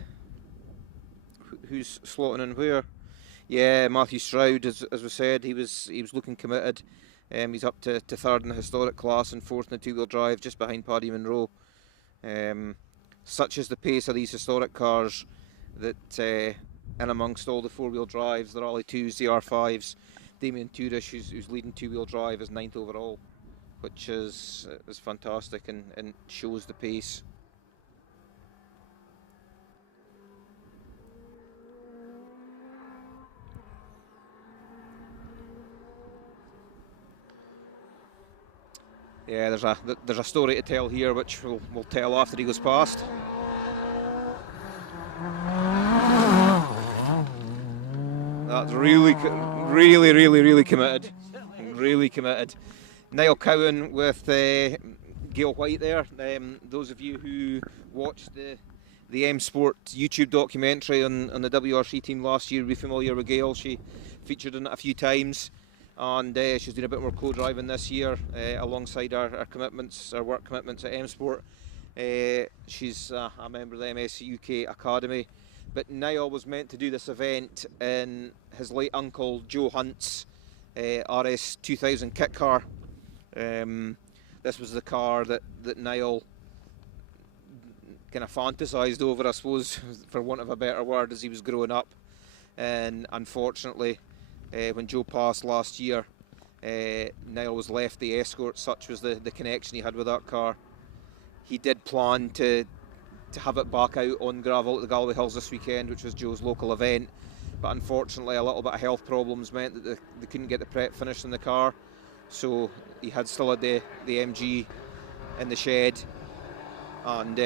who's slotting in where. Yeah, Matthew Stroud, as we said, he was looking committed. He's up to 3rd in the historic class and 4th in the two-wheel drive, just behind Paddy Munro. Such is the pace of these historic cars that in amongst all the four-wheel drives, the Rally 2s, the R5s, Damien Turish, who's leading two-wheel drive, is 9th overall, which is fantastic and shows the pace. Yeah, there's a story to tell here, which we'll tell after he goes past. That's really committed. Really committed. Niall Cowan with Gail White there. Those of you who watched the M Sport YouTube documentary on the WRC team last year will be familiar with Gail. She featured in it a few times, and she's doing a bit more co-driving this year alongside our work commitments at M Sport. She's a member of the MS UK Academy, but Niall was meant to do this event in his late uncle Joe Hunt's RS 2000 kit car. This was the car that Niall kind of fantasised over, I suppose, for want of a better word, as he was growing up. And unfortunately, when Joe passed last year, Niall was left the Escort, such was the connection he had with that car. He did plan to have it back out on gravel at the Galloway Hills this weekend, which was Joe's local event, but unfortunately a little bit of health problems meant that they couldn't get the prep finished in the car, so he still had the MG in the shed, and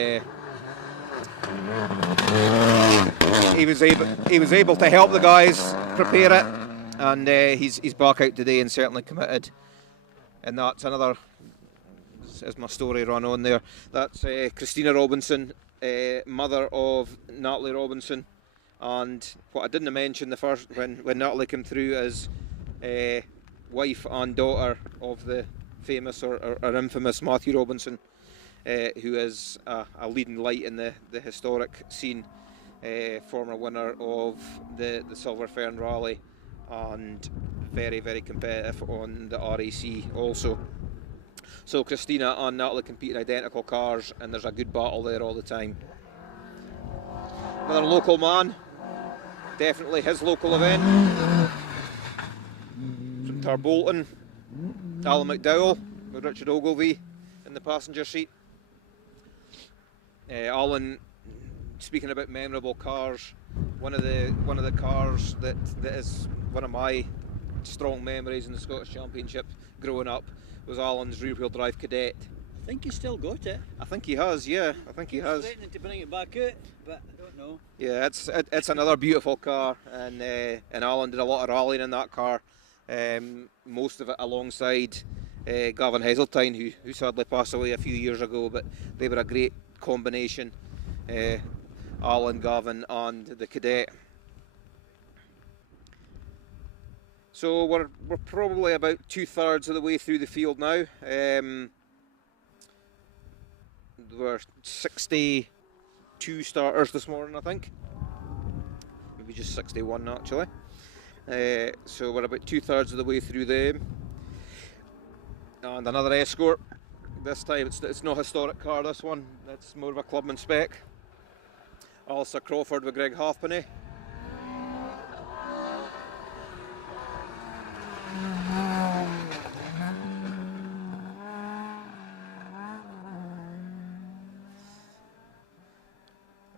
he was able to help the guys prepare it, and he's back out today and certainly committed. And that's another, as my story ran on there, that's Christina Robinson, mother of Natalie Robinson, and what I didn't mention the first when Natalie came through as wife and daughter of the famous or infamous Matthew Robinson, who is a leading light in the historic scene, former winner of the Silver Fern Rally, and very, very competitive on the RAC also. So Christina and Natalie compete in identical cars, and there's a good battle there all the time. Another local man, definitely his local event, from Tarbolton, Alan McDowell with Richard Ogilvie in the passenger seat. Alan, speaking about memorable cars, one of the cars that is one of my strong memories in the Scottish Championship growing up was Alan's rear-wheel drive Cadet. I think he's still got it. I think he has, yeah. I think he has. Threatening to bring it back out, but I don't know. Yeah, it's another beautiful car, and Alan did a lot of rallying in that car. Most of it alongside Gavin Heseltine, who sadly passed away a few years ago, but they were a great combination. Alan, Gavin, and the Cadet. So we're probably about 2/3 of the way through the field now. There were 62 starters this morning, I think. Maybe just 61 actually. So we're about 2/3 of the way through them. And another Escort. This time it's not a historic car, this one. It's more of a clubman spec. Alistair Crawford with Greg Halfpenny.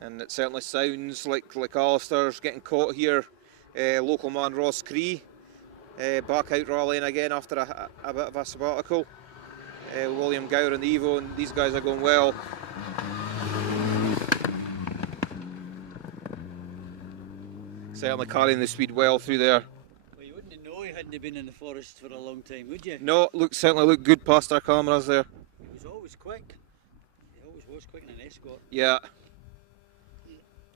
And it certainly sounds like Alistair's getting caught here. Local man Ross Cree back out rallying again after a bit of a sabbatical. William Gower and Evo, and these guys are going well. Certainly carrying the speed well through there. Well, you wouldn't know he hadn't been in the forest for a long time, would you? No, certainly looked good past our cameras there. He was always quick. He always was quick in an Escort. Yeah.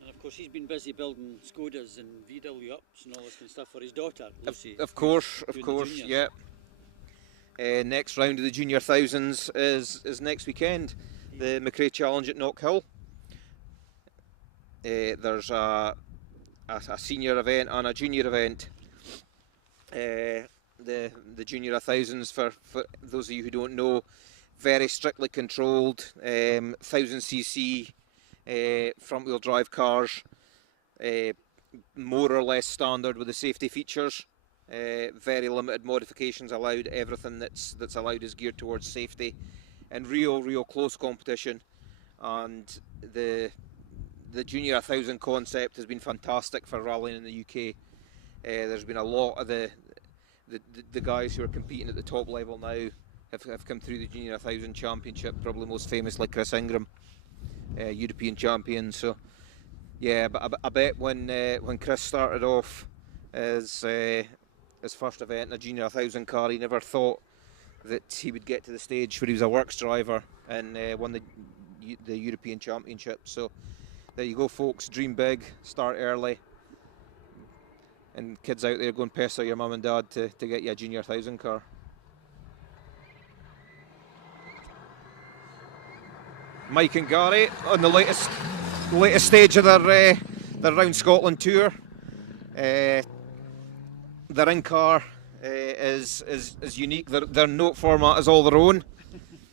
And of course he's been busy building Skodas and VW ups and all this kind of stuff for his daughter, Lucy. Of course, yeah. Next round of the Junior Thousands is next weekend, the McRae Challenge at Knockhill. There's a senior event and a junior event. The Junior Thousands, for those of you who don't know, very strictly controlled, 1000cc front wheel drive cars, more or less standard with the safety features. Very limited modifications allowed. Everything that's allowed is geared towards safety, and real close competition. And the Junior 1000 concept has been fantastic for rallying in the UK. There's been a lot of the guys who are competing at the top level now have come through the Junior 1000 Championship. Probably most famously Chris Ingram, European champion. So yeah, but I bet when Chris started off as his first event in a Junior 1000 car, he never thought that he would get to the stage where he was a works driver and won the European Championship. So there you go, folks. Dream big, start early, and kids out there, go and pester your mum and dad to get you a Junior 1000 car. Mike and Gary on the latest stage of their Round Scotland tour. Their in-car is unique. Their note format is all their own.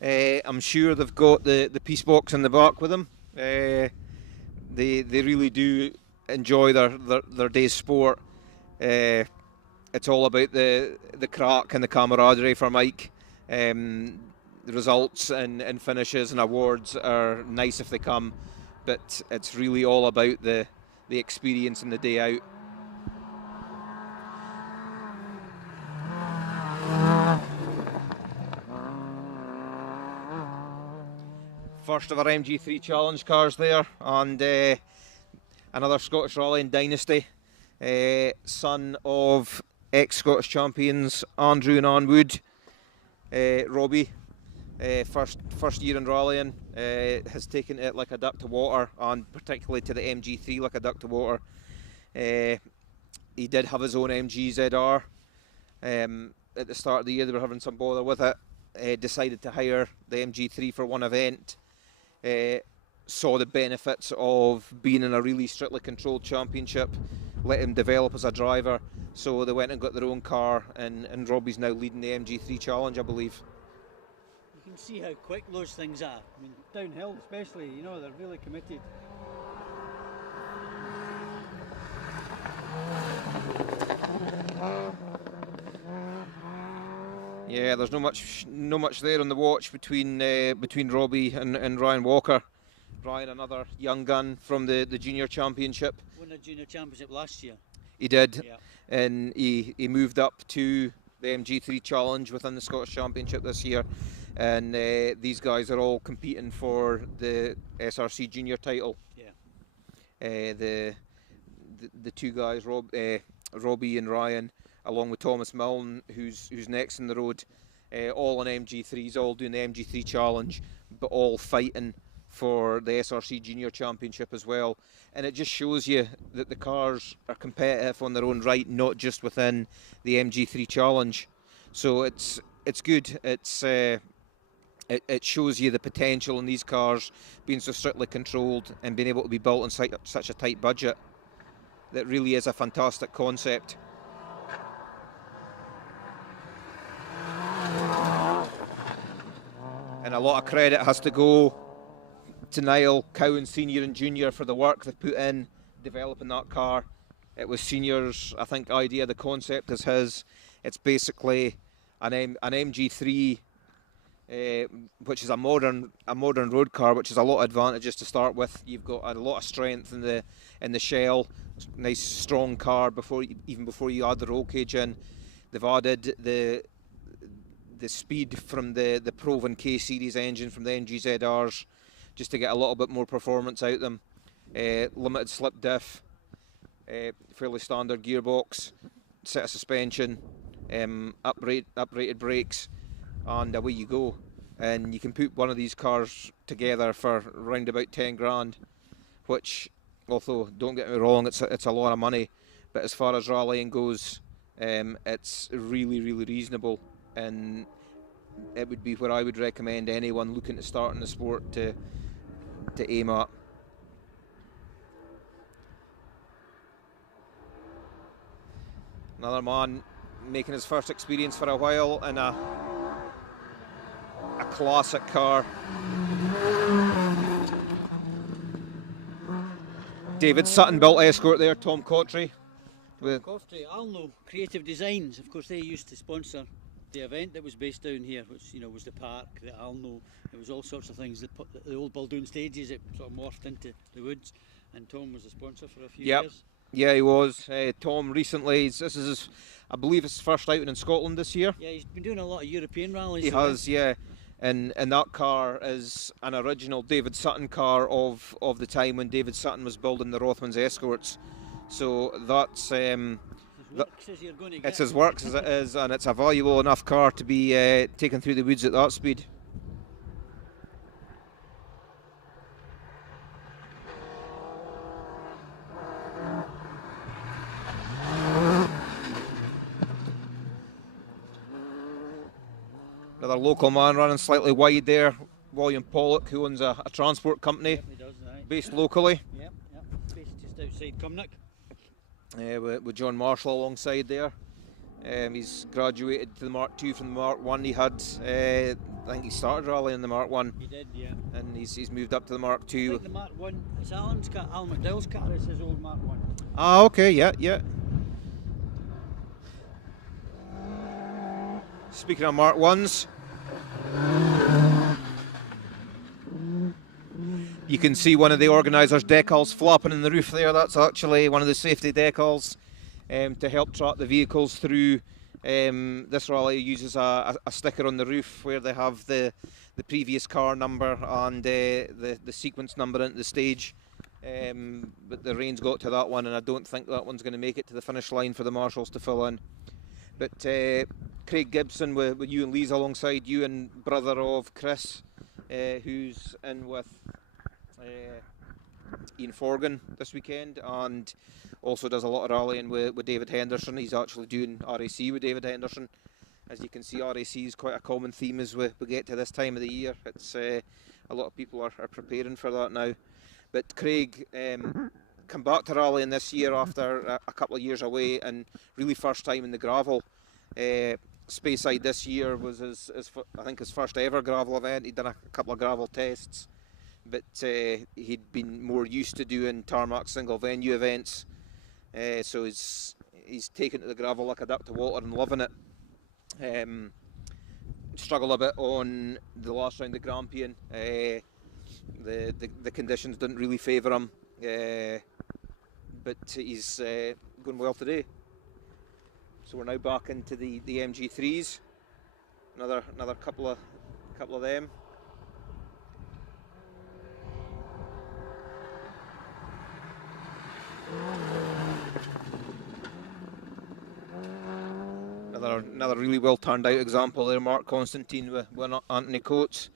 I'm sure they've got the piece box in the back with them. They really do enjoy their day's sport. it's all about the crack and the camaraderie for Mike. The results and finishes and awards are nice if they come, but it's really all about the experience and the day out. First of our MG3 Challenge cars there, and another Scottish Rally in Dynasty, son of ex-Scottish champions Andrew and Anne Wood. Robbie, first year in rallying, has taken it like a duck to water, and particularly to the MG3 like a duck to water. He did have his own MG ZR. At the start of the year they were having some bother with it. Decided to hire the MG3 for one event. Saw the benefits of being in a really strictly controlled championship, let him develop as a driver, so they went and got their own car, and Robbie's now leading the MG3 Challenge, I believe. You can see how quick those things are. I mean, downhill especially, you know, they're really committed. Yeah, there's no much there on the watch between Robbie and Ryan Walker. Ryan, another young gun from the junior championship. Won the junior championship last year. He did, yeah. And he moved up to the MG3 Challenge within the Scottish Championship this year. And these guys are all competing for the SRC junior title. Yeah. The two guys, Robbie and Ryan, along with Thomas Milne, who's next in the road, all on MG3s, all doing the MG3 Challenge, but all fighting for the SRC Junior Championship as well. And it just shows you that the cars are competitive on their own right, not just within the MG3 Challenge. So it's good. It shows you the potential in these cars being so strictly controlled and being able to be built on such a tight budget. That really is a fantastic concept. And a lot of credit has to go to Niall Cowan Senior and Junior for the work they've put in developing that car. It was Senior's, I think, idea. The concept is his. It's basically an MG3, which is a modern road car, which has a lot of advantages to start with. You've got a lot of strength in the shell. Nice strong car even before you add the roll cage in. They've added the speed from the proven K series engine from the MGZRs, just to get a little bit more performance out of them. Limited slip diff, fairly standard gearbox, set of suspension, uprated brakes, and away you go. And you can put one of these cars together for around about 10 grand, which, although don't get me wrong, it's a lot of money, but as far as rallying goes, it's really, really reasonable, and it would be where I would recommend anyone looking to start in the sport to aim at. Another man making his first experience for a while in a classic car. David Sutton built Escort there, Tom Cottrey. Cottrey, Alno Creative Designs, of course, they used to sponsor the event that was based down here, which, you know, was the park, the Alno. It was all sorts of things. The old Baldoon stages, it sort of morphed into the woods, and Tom was a sponsor for a few years. Yeah, he was. Tom recently, this is I believe his first outing in Scotland this year. Yeah, he's been doing a lot of European rallies. He has, yeah. And that car is an original David Sutton car of the time when David Sutton was building the Rothmans Escorts. So that's it's his works as it is, and it's a valuable enough car to be taken through the woods at that speed. Another local man running slightly wide there, William Pollock, who owns a transport company. Yep, he does, right. Based locally. Yep, based just outside Cumnock. With John Marshall alongside there. He's graduated to the Mark II from the Mark 1. He had, I think he started rallying in the Mark 1. He did, yeah. And he's moved up to the Mark II. I think the Mark 1, it's Alan McDowell's car, it's his old Mark 1. Ah, okay, yeah. Speaking of Mark 1s, you can see one of the organisers' decals flapping in the roof there. That's actually one of the safety decals to help track the vehicles through. This rally uses a sticker on the roof where they have the previous car number and the sequence number into the stage. But the rain's got to that one, and I don't think that one's going to make it to the finish line for the marshals to fill in. But Craig Gibson with you and Lee's alongside you, and brother of Chris, who's in with Ian Forgan this weekend, and also does a lot of rallying with David Henderson. He's actually doing RAC with David Henderson. As you can see, RAC is quite a common theme as we get to this time of the year. It's a lot of people are preparing for that now. But Craig come back to rallying this year after a couple of years away, and really first time in the gravel. Speyside this year was I think his first ever gravel event. He'd done a couple of gravel tests, but he'd been more used to doing tarmac single venue events. So he's taken to the gravel like a duck to water and loving it. Struggled a bit on the last round of Grampian. The conditions didn't really favour him, but he's going well today. So we're now back into the MG3s. Another couple of them. Another really well turned out example there, Mark Constantine with Anthony Coates,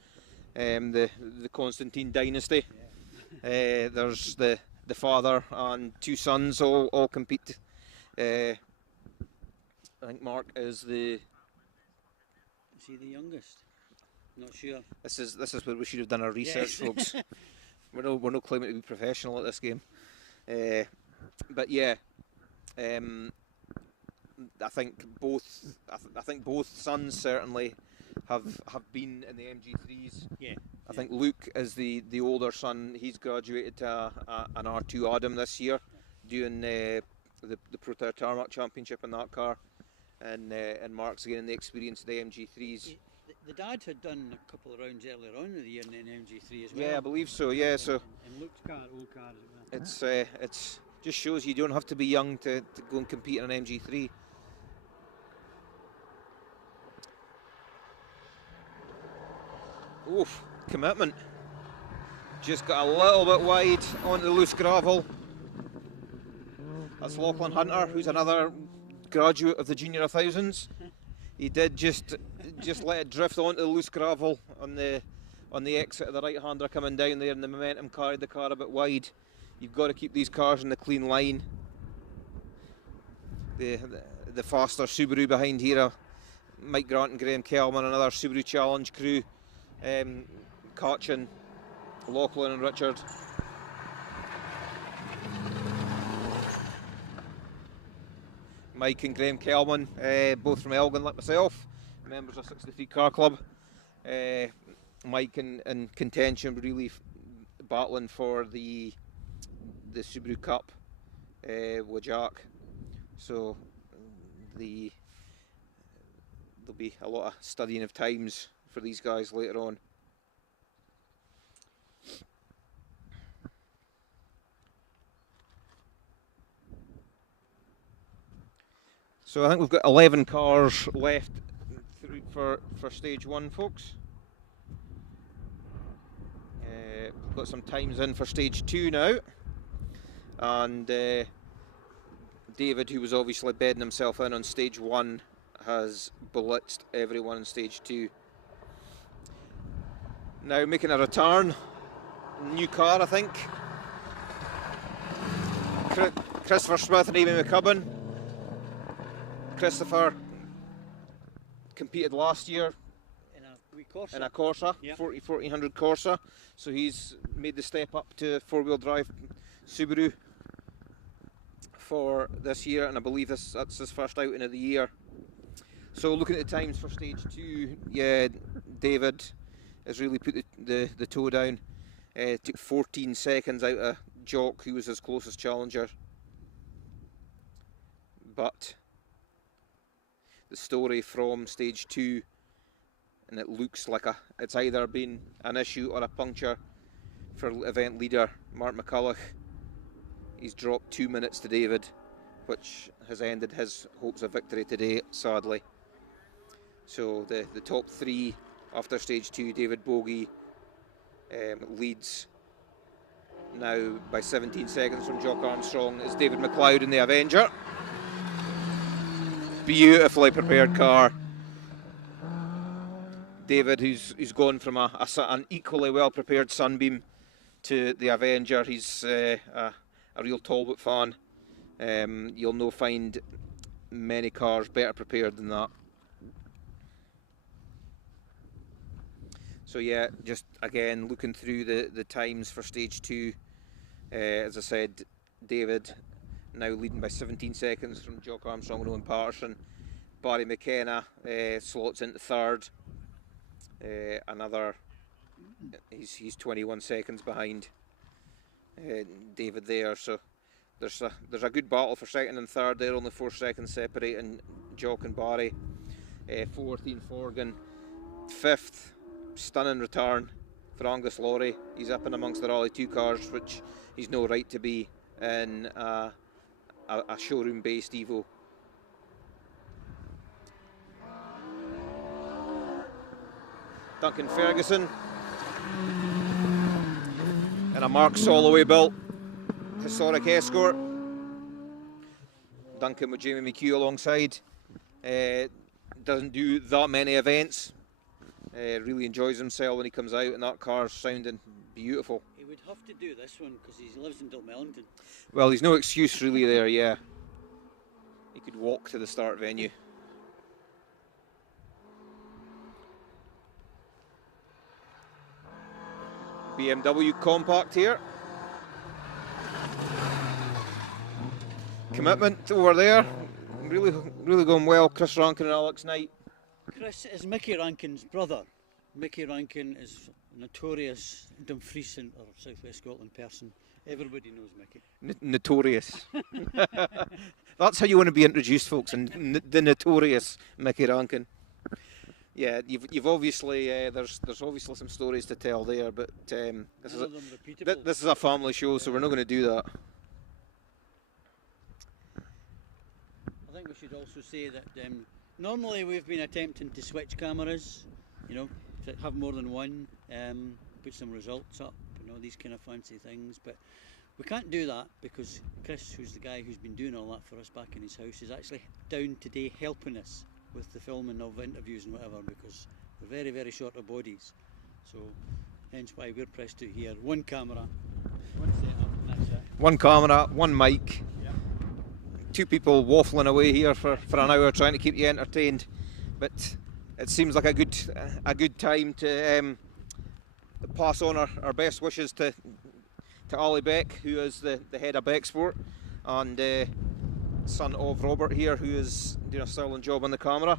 the Constantine dynasty. There's the father and two sons all compete. I think Mark is he the youngest? Not sure. This is where we should have done our research, yes. Folks. We're not claiming to be professional at this game, but yeah. I think both sons certainly have been in the MG3s. Yeah. I think Luke is the older son. He's graduated to an R2 Adam this year, doing the Pro Tour Tarmac Championship in that car, and Mark's getting the experience of the MG3s. The dad had done a couple of rounds earlier on in the year in an MG3 as well. Yeah, I believe so. Yeah, so. And Luke's car, old car as well. It's just shows you don't have to be young to go and compete in an MG3. Oof, commitment. Just got a little bit wide onto the loose gravel. That's Lachlan Hunter, who's another graduate of the Junior 1000s. He did just let it drift onto the loose gravel on the exit of the right-hander coming down there, and the momentum carried the car a bit wide. You've got to keep these cars in the clean line. The faster Subaru behind here, Mike Grant and Graham Kelman, another Subaru Challenge crew. Kachin, Lachlan and Richard. Mike and Graham Kelman, both from Elgin like myself, members of 63 Car Club. Mike in contention, really battling for the Subaru Cup with Jack. So there'll be a lot of studying of times for these guys later on. So I think we've got 11 cars left for stage one, folks. We've got some times in for stage two now, and David, who was obviously bedding himself in on stage one, has blitzed everyone in stage two. Now making a return, new car I think. Christopher Smith and Amy McCubbin. Christopher competed last year in a Corsa, yep. 1400 Corsa, so he's made the step up to four-wheel drive Subaru for this year, and I believe that's his first outing of the year. So looking at the times for stage two, yeah, David has really put the toe down. Took 14 seconds out of Jock, who was his closest challenger. But story from stage 2, and it looks like it's either been an issue or a puncture for event leader Mark McCulloch. He's dropped 2 minutes to David, which has ended his hopes of victory today, sadly. So the top 3 after stage 2, David Bogie leads now by 17 seconds from Jock Armstrong. Is David McLeod in the Avenger. Beautifully prepared car. David, who's gone from an equally well prepared Sunbeam to the Avenger. He's a real Talbot fan. You'll no find many cars better prepared than that. So yeah, just again looking through the times for stage 2. As I said, David now leading by 17 seconds from Jock Armstrong and Owen Patterson. Barry McKenna slots into 3rd. He's 21 seconds behind David there. So there's a good battle for 2nd and 3rd. They're only 4 seconds separating Jock and Barry. 4th, Ian Forgan. 5th, stunning return for Angus Laurie. He's up and amongst the Rally 2 cars, which he's no right to be in a showroom-based Evo. Duncan Ferguson and a Mark Soloway built historic Escort. Duncan with Jamie McHugh alongside. Doesn't do that many events. Really enjoys himself when he comes out, and that car's sounding beautiful. He would have to do this one because he lives in Dunmellington. Well, there's no excuse really there, yeah. He could walk to the start venue. BMW compact here. Commitment over there. Really going well. Chris Rankin and Alex Knight. Chris is Mickey Rankin's brother. Mickey Rankin is a notorious Dumfriesian or South West Scotland person. Everybody knows Mickey. Notorious. That's how you want to be introduced, folks, and the notorious Mickey Rankin. Yeah, you've obviously there's obviously some stories to tell there, but this is a family show, so we're not going to do that. I think we should also say that normally we've been attempting to switch cameras, you know, to have more than one, put some results up, you know, these kind of fancy things, but we can't do that because Chris, who's the guy who's been doing all that for us back in his house, is actually down today helping us with the filming of interviews and whatever, because we're very, very short of bodies. So hence why we're pressed to here. One camera, one setup, and that's it. One camera, one mic. Yeah. 2 people waffling away here for an hour trying to keep you entertained. But it seems like a good time to pass on our best wishes to Ali Beck, who is the head of Becksport, and son of Robert here, who is doing a sterling job on the camera.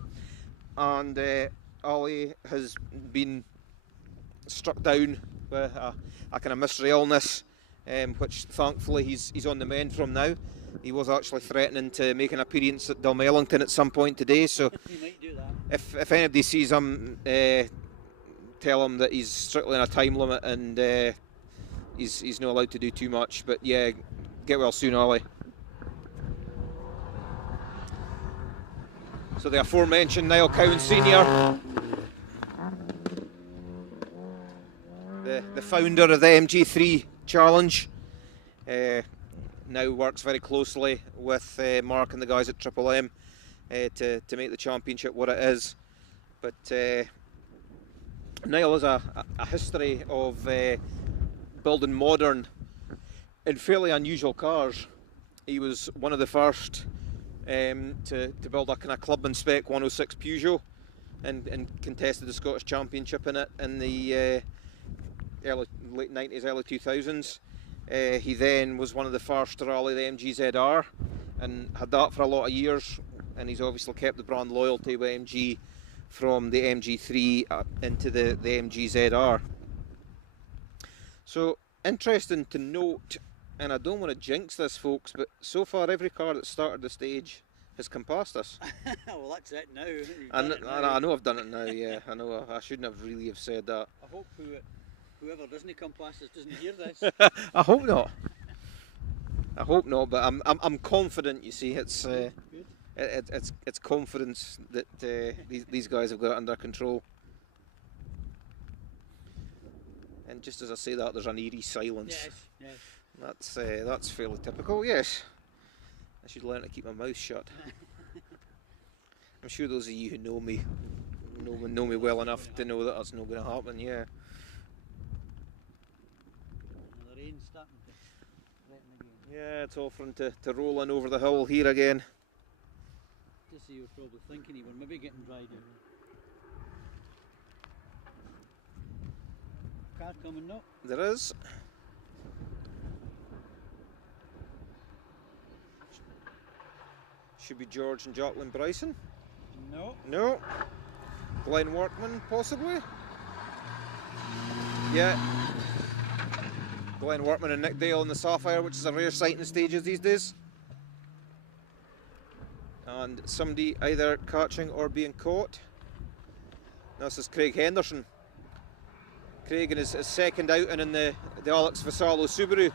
And Ali has been struck down with a kind of mystery illness, which thankfully he's on the mend from now. He was actually threatening to make an appearance at Dunmellington at some point today, so He might do that. if anybody sees him, tell him that he's strictly on a time limit and he's not allowed to do too much. But yeah, get well soon, Ali. So the aforementioned Niall Cowan Senior, the founder of the MG3 Challenge, now works very closely with Mark and the guys at Triple M to make the championship what it is. But Niall has a history of building modern and fairly unusual cars. He was one of the first to build a kind of clubman spec 106 Peugeot and contested the Scottish Championship in it in the late 90s, early 2000s. He then was one of the first to rally the MG-ZR and had that for a lot of years, and he's obviously kept the brand loyalty with MG from the MG3 into the MG-ZR. So interesting to note, and I don't want to jinx this, folks, but so far every car that started the stage has come past us. Well, that's it now. I know I've done it now. Yeah, I know. I shouldn't have really have said that. I hope whoever doesn't come past us doesn't hear this. I hope not. I hope not. But I'm confident. You see, it's it's confidence that these guys have got it under control. And just as I say that, there's an eerie silence. Yes. That's fairly typical. Yes, I should learn to keep my mouth shut. I'm sure those of you who know me well enough to know that that's not going to happen. Yeah. The rain's starting to threaten again. Yeah, it's offering to roll in over the hill here again. Just so you're probably thinking you were maybe getting dried out. Car coming up. There is. Should be George and Jocelyn Bryson. No. Glenn Workman, possibly. Yeah. Glenn Workman and Nick Dale in the Sapphire, which is a rare sight in the stages these days. And somebody either catching or being caught. This is Craig Henderson. Craig in his second outing in the Alex Vassallo Subaru.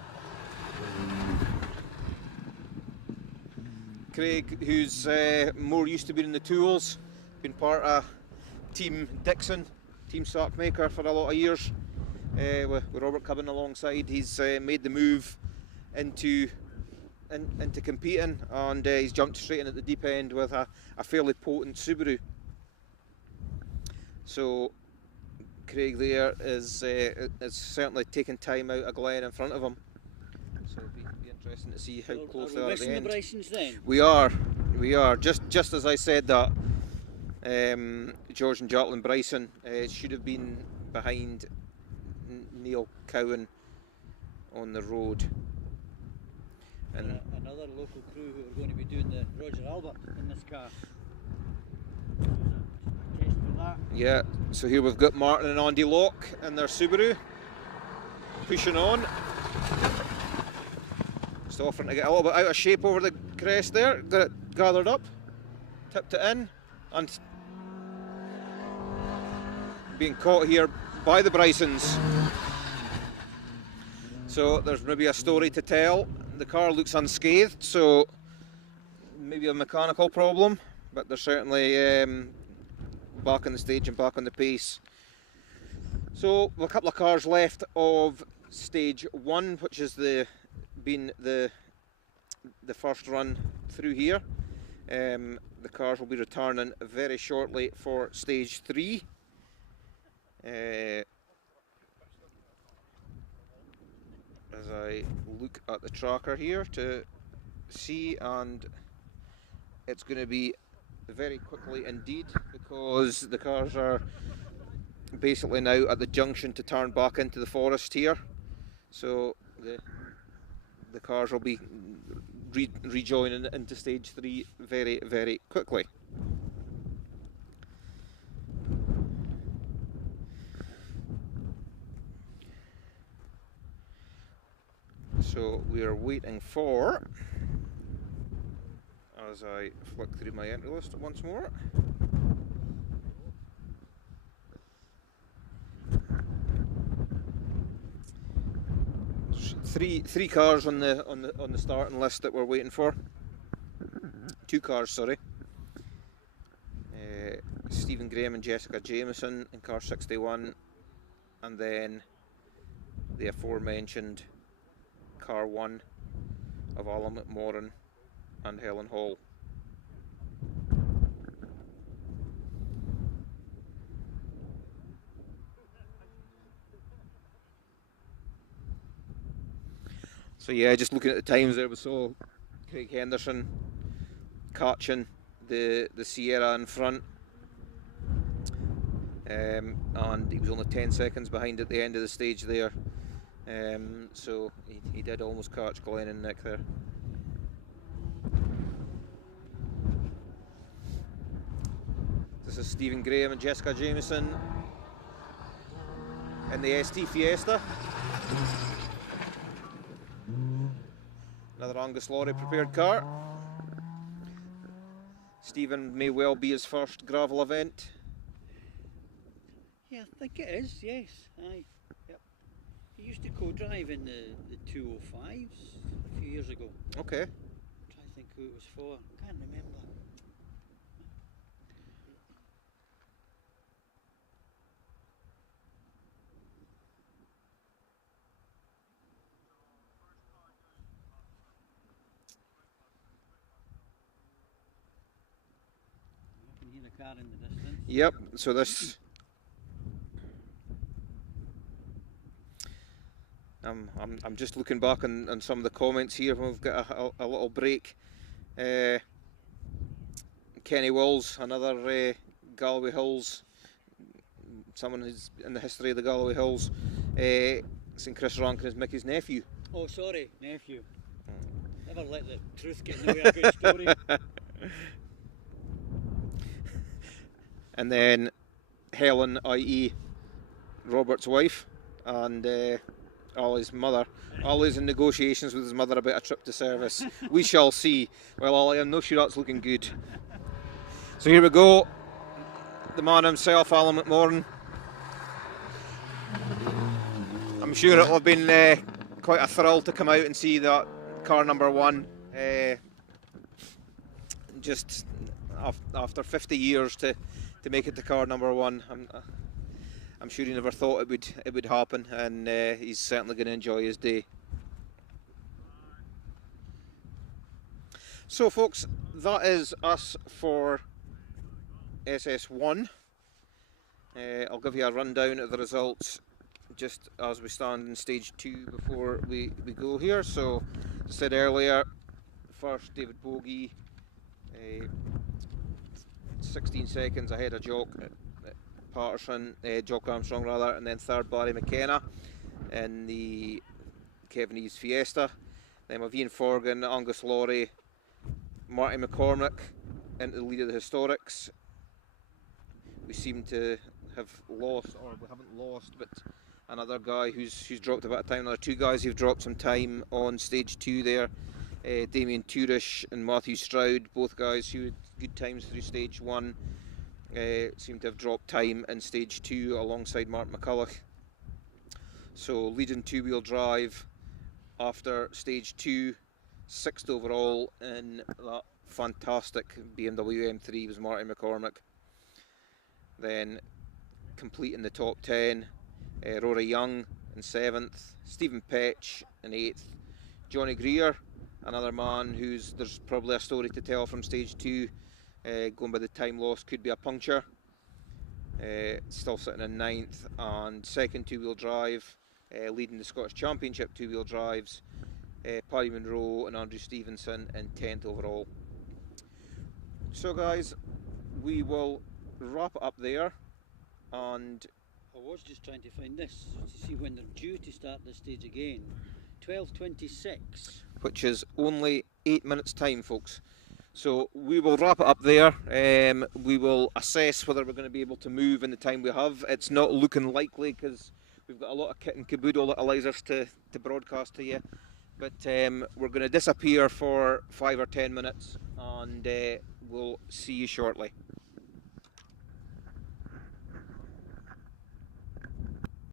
Craig, who's more used to being in the tools, been part of Team Dixon, Team Sackmaker for a lot of years, with Robert Cubbin alongside. He's made the move into competing, and he's jumped straight in at the deep end with a fairly potent Subaru. So Craig there is certainly taking time out of Glenn in front of him. So it'll be interesting to see how close they are at the end. The Brysons then? We are. Just as I said that, George and Jocelyn Bryson should have been behind Neil Cowan on the road. And another local crew who are going to be doing the Roger Albert in this car. Yeah, so here we've got Martin and Andy Locke in their Subaru, pushing on. Just offering to get a little bit out of shape over the crest there, got it gathered up, tipped it in, and being caught here by the Brysons. So there's maybe a story to tell. The car looks unscathed, so maybe a mechanical problem, but they're certainly back on the stage and back on the pace. So a couple of cars left of stage one, which has been the first run through here. The cars will be returning very shortly for stage three. As I look at the tracker here to see, and it's going to be very quickly indeed, because the cars are basically now at the junction to turn back into the forest here, so the cars will be rejoining into stage three very, very quickly. So we are waiting for, as I flick through my entry list once more, three cars on the starting list that we're waiting for. Two cars, sorry. Stephen Graham and Jessica Jameson in car 61, and then the aforementioned car 1 of Alan McMorran and Helen Hall. So yeah, just looking at the times there, we saw Craig Henderson catching the Sierra in front, and he was only 10 seconds behind at the end of the stage there. So he did almost catch Glenn and Nick there. This is Stephen Graham and Jessica Jameson in the ST Fiesta. Another Angus Laurie prepared car. Stephen may well be his first gravel event. Yeah, I think it is, yes. Aye. Yep. He used to co-drive in the 205s a few years ago. Okay. I'm trying to think who it was for. I can't remember. I can hear a car in the distance. Yep, so this... I'm just looking back on some of the comments here when we've got a little break. Kenny Wills, another Galloway Hills, someone who's in the history of the Galloway Hills. St Chris Rankin is Mickey's nephew. Oh, sorry, nephew. Never let the truth get in the way of a good story. And then Helen, i.e. Robert's wife, and Ollie's mother. Ollie's in negotiations with his mother about a trip to service. We shall see. Well, Ollie, I'm not sure that's looking good. So here we go. The man himself, Alan McMorran. I'm sure it'll have been quite a thrill to come out and see that car number one. Just after 50 years to make it to car number one. I'm sure he never thought it would happen, and he's certainly going to enjoy his day. So folks, that is us for SS1. I'll give you a rundown of the results just as we stand in stage 2 before we go here. So, as I said earlier, first David Bogie, 16 seconds ahead of Jock Patterson, Jock Armstrong rather, and then third Barry McKenna in the Kevin Eves Fiesta. Then with Ian Forgan, Angus Laurie, Marty McCormick into the lead of the Historics. We seem to have lost, or we haven't lost, but another guy who's dropped a bit of time. Another two guys who've dropped some time on stage 2 there. Damien Turish and Matthew Stroud, both guys who had good times through stage 1. Seem to have dropped time in stage 2 alongside Mark McCulloch. So leading two-wheel drive after stage 2, 6th overall in that fantastic BMW M3 was Marty McCormick. Then completing the top 10, Rory Young in 7th, Stephen Petch in 8th, Johnny Greer, another man there's probably a story to tell from stage 2, going by the time lost, could be a puncture. Still sitting in 9th, and second two-wheel drive, leading the Scottish Championship two-wheel drives, Paddy Munro and Andrew Stevenson in 10th overall. So guys, we will wrap it up there, and I was just trying to find this to see when they're due to start this stage again. 12:26. Which is only 8 minutes time, folks. So we will wrap it up there. We will assess whether we're going to be able to move in the time we have. It's not looking likely because we've got a lot of kit and caboodle that allows us to broadcast to you. But we're going to disappear for 5 or 10 minutes, and we'll see you shortly.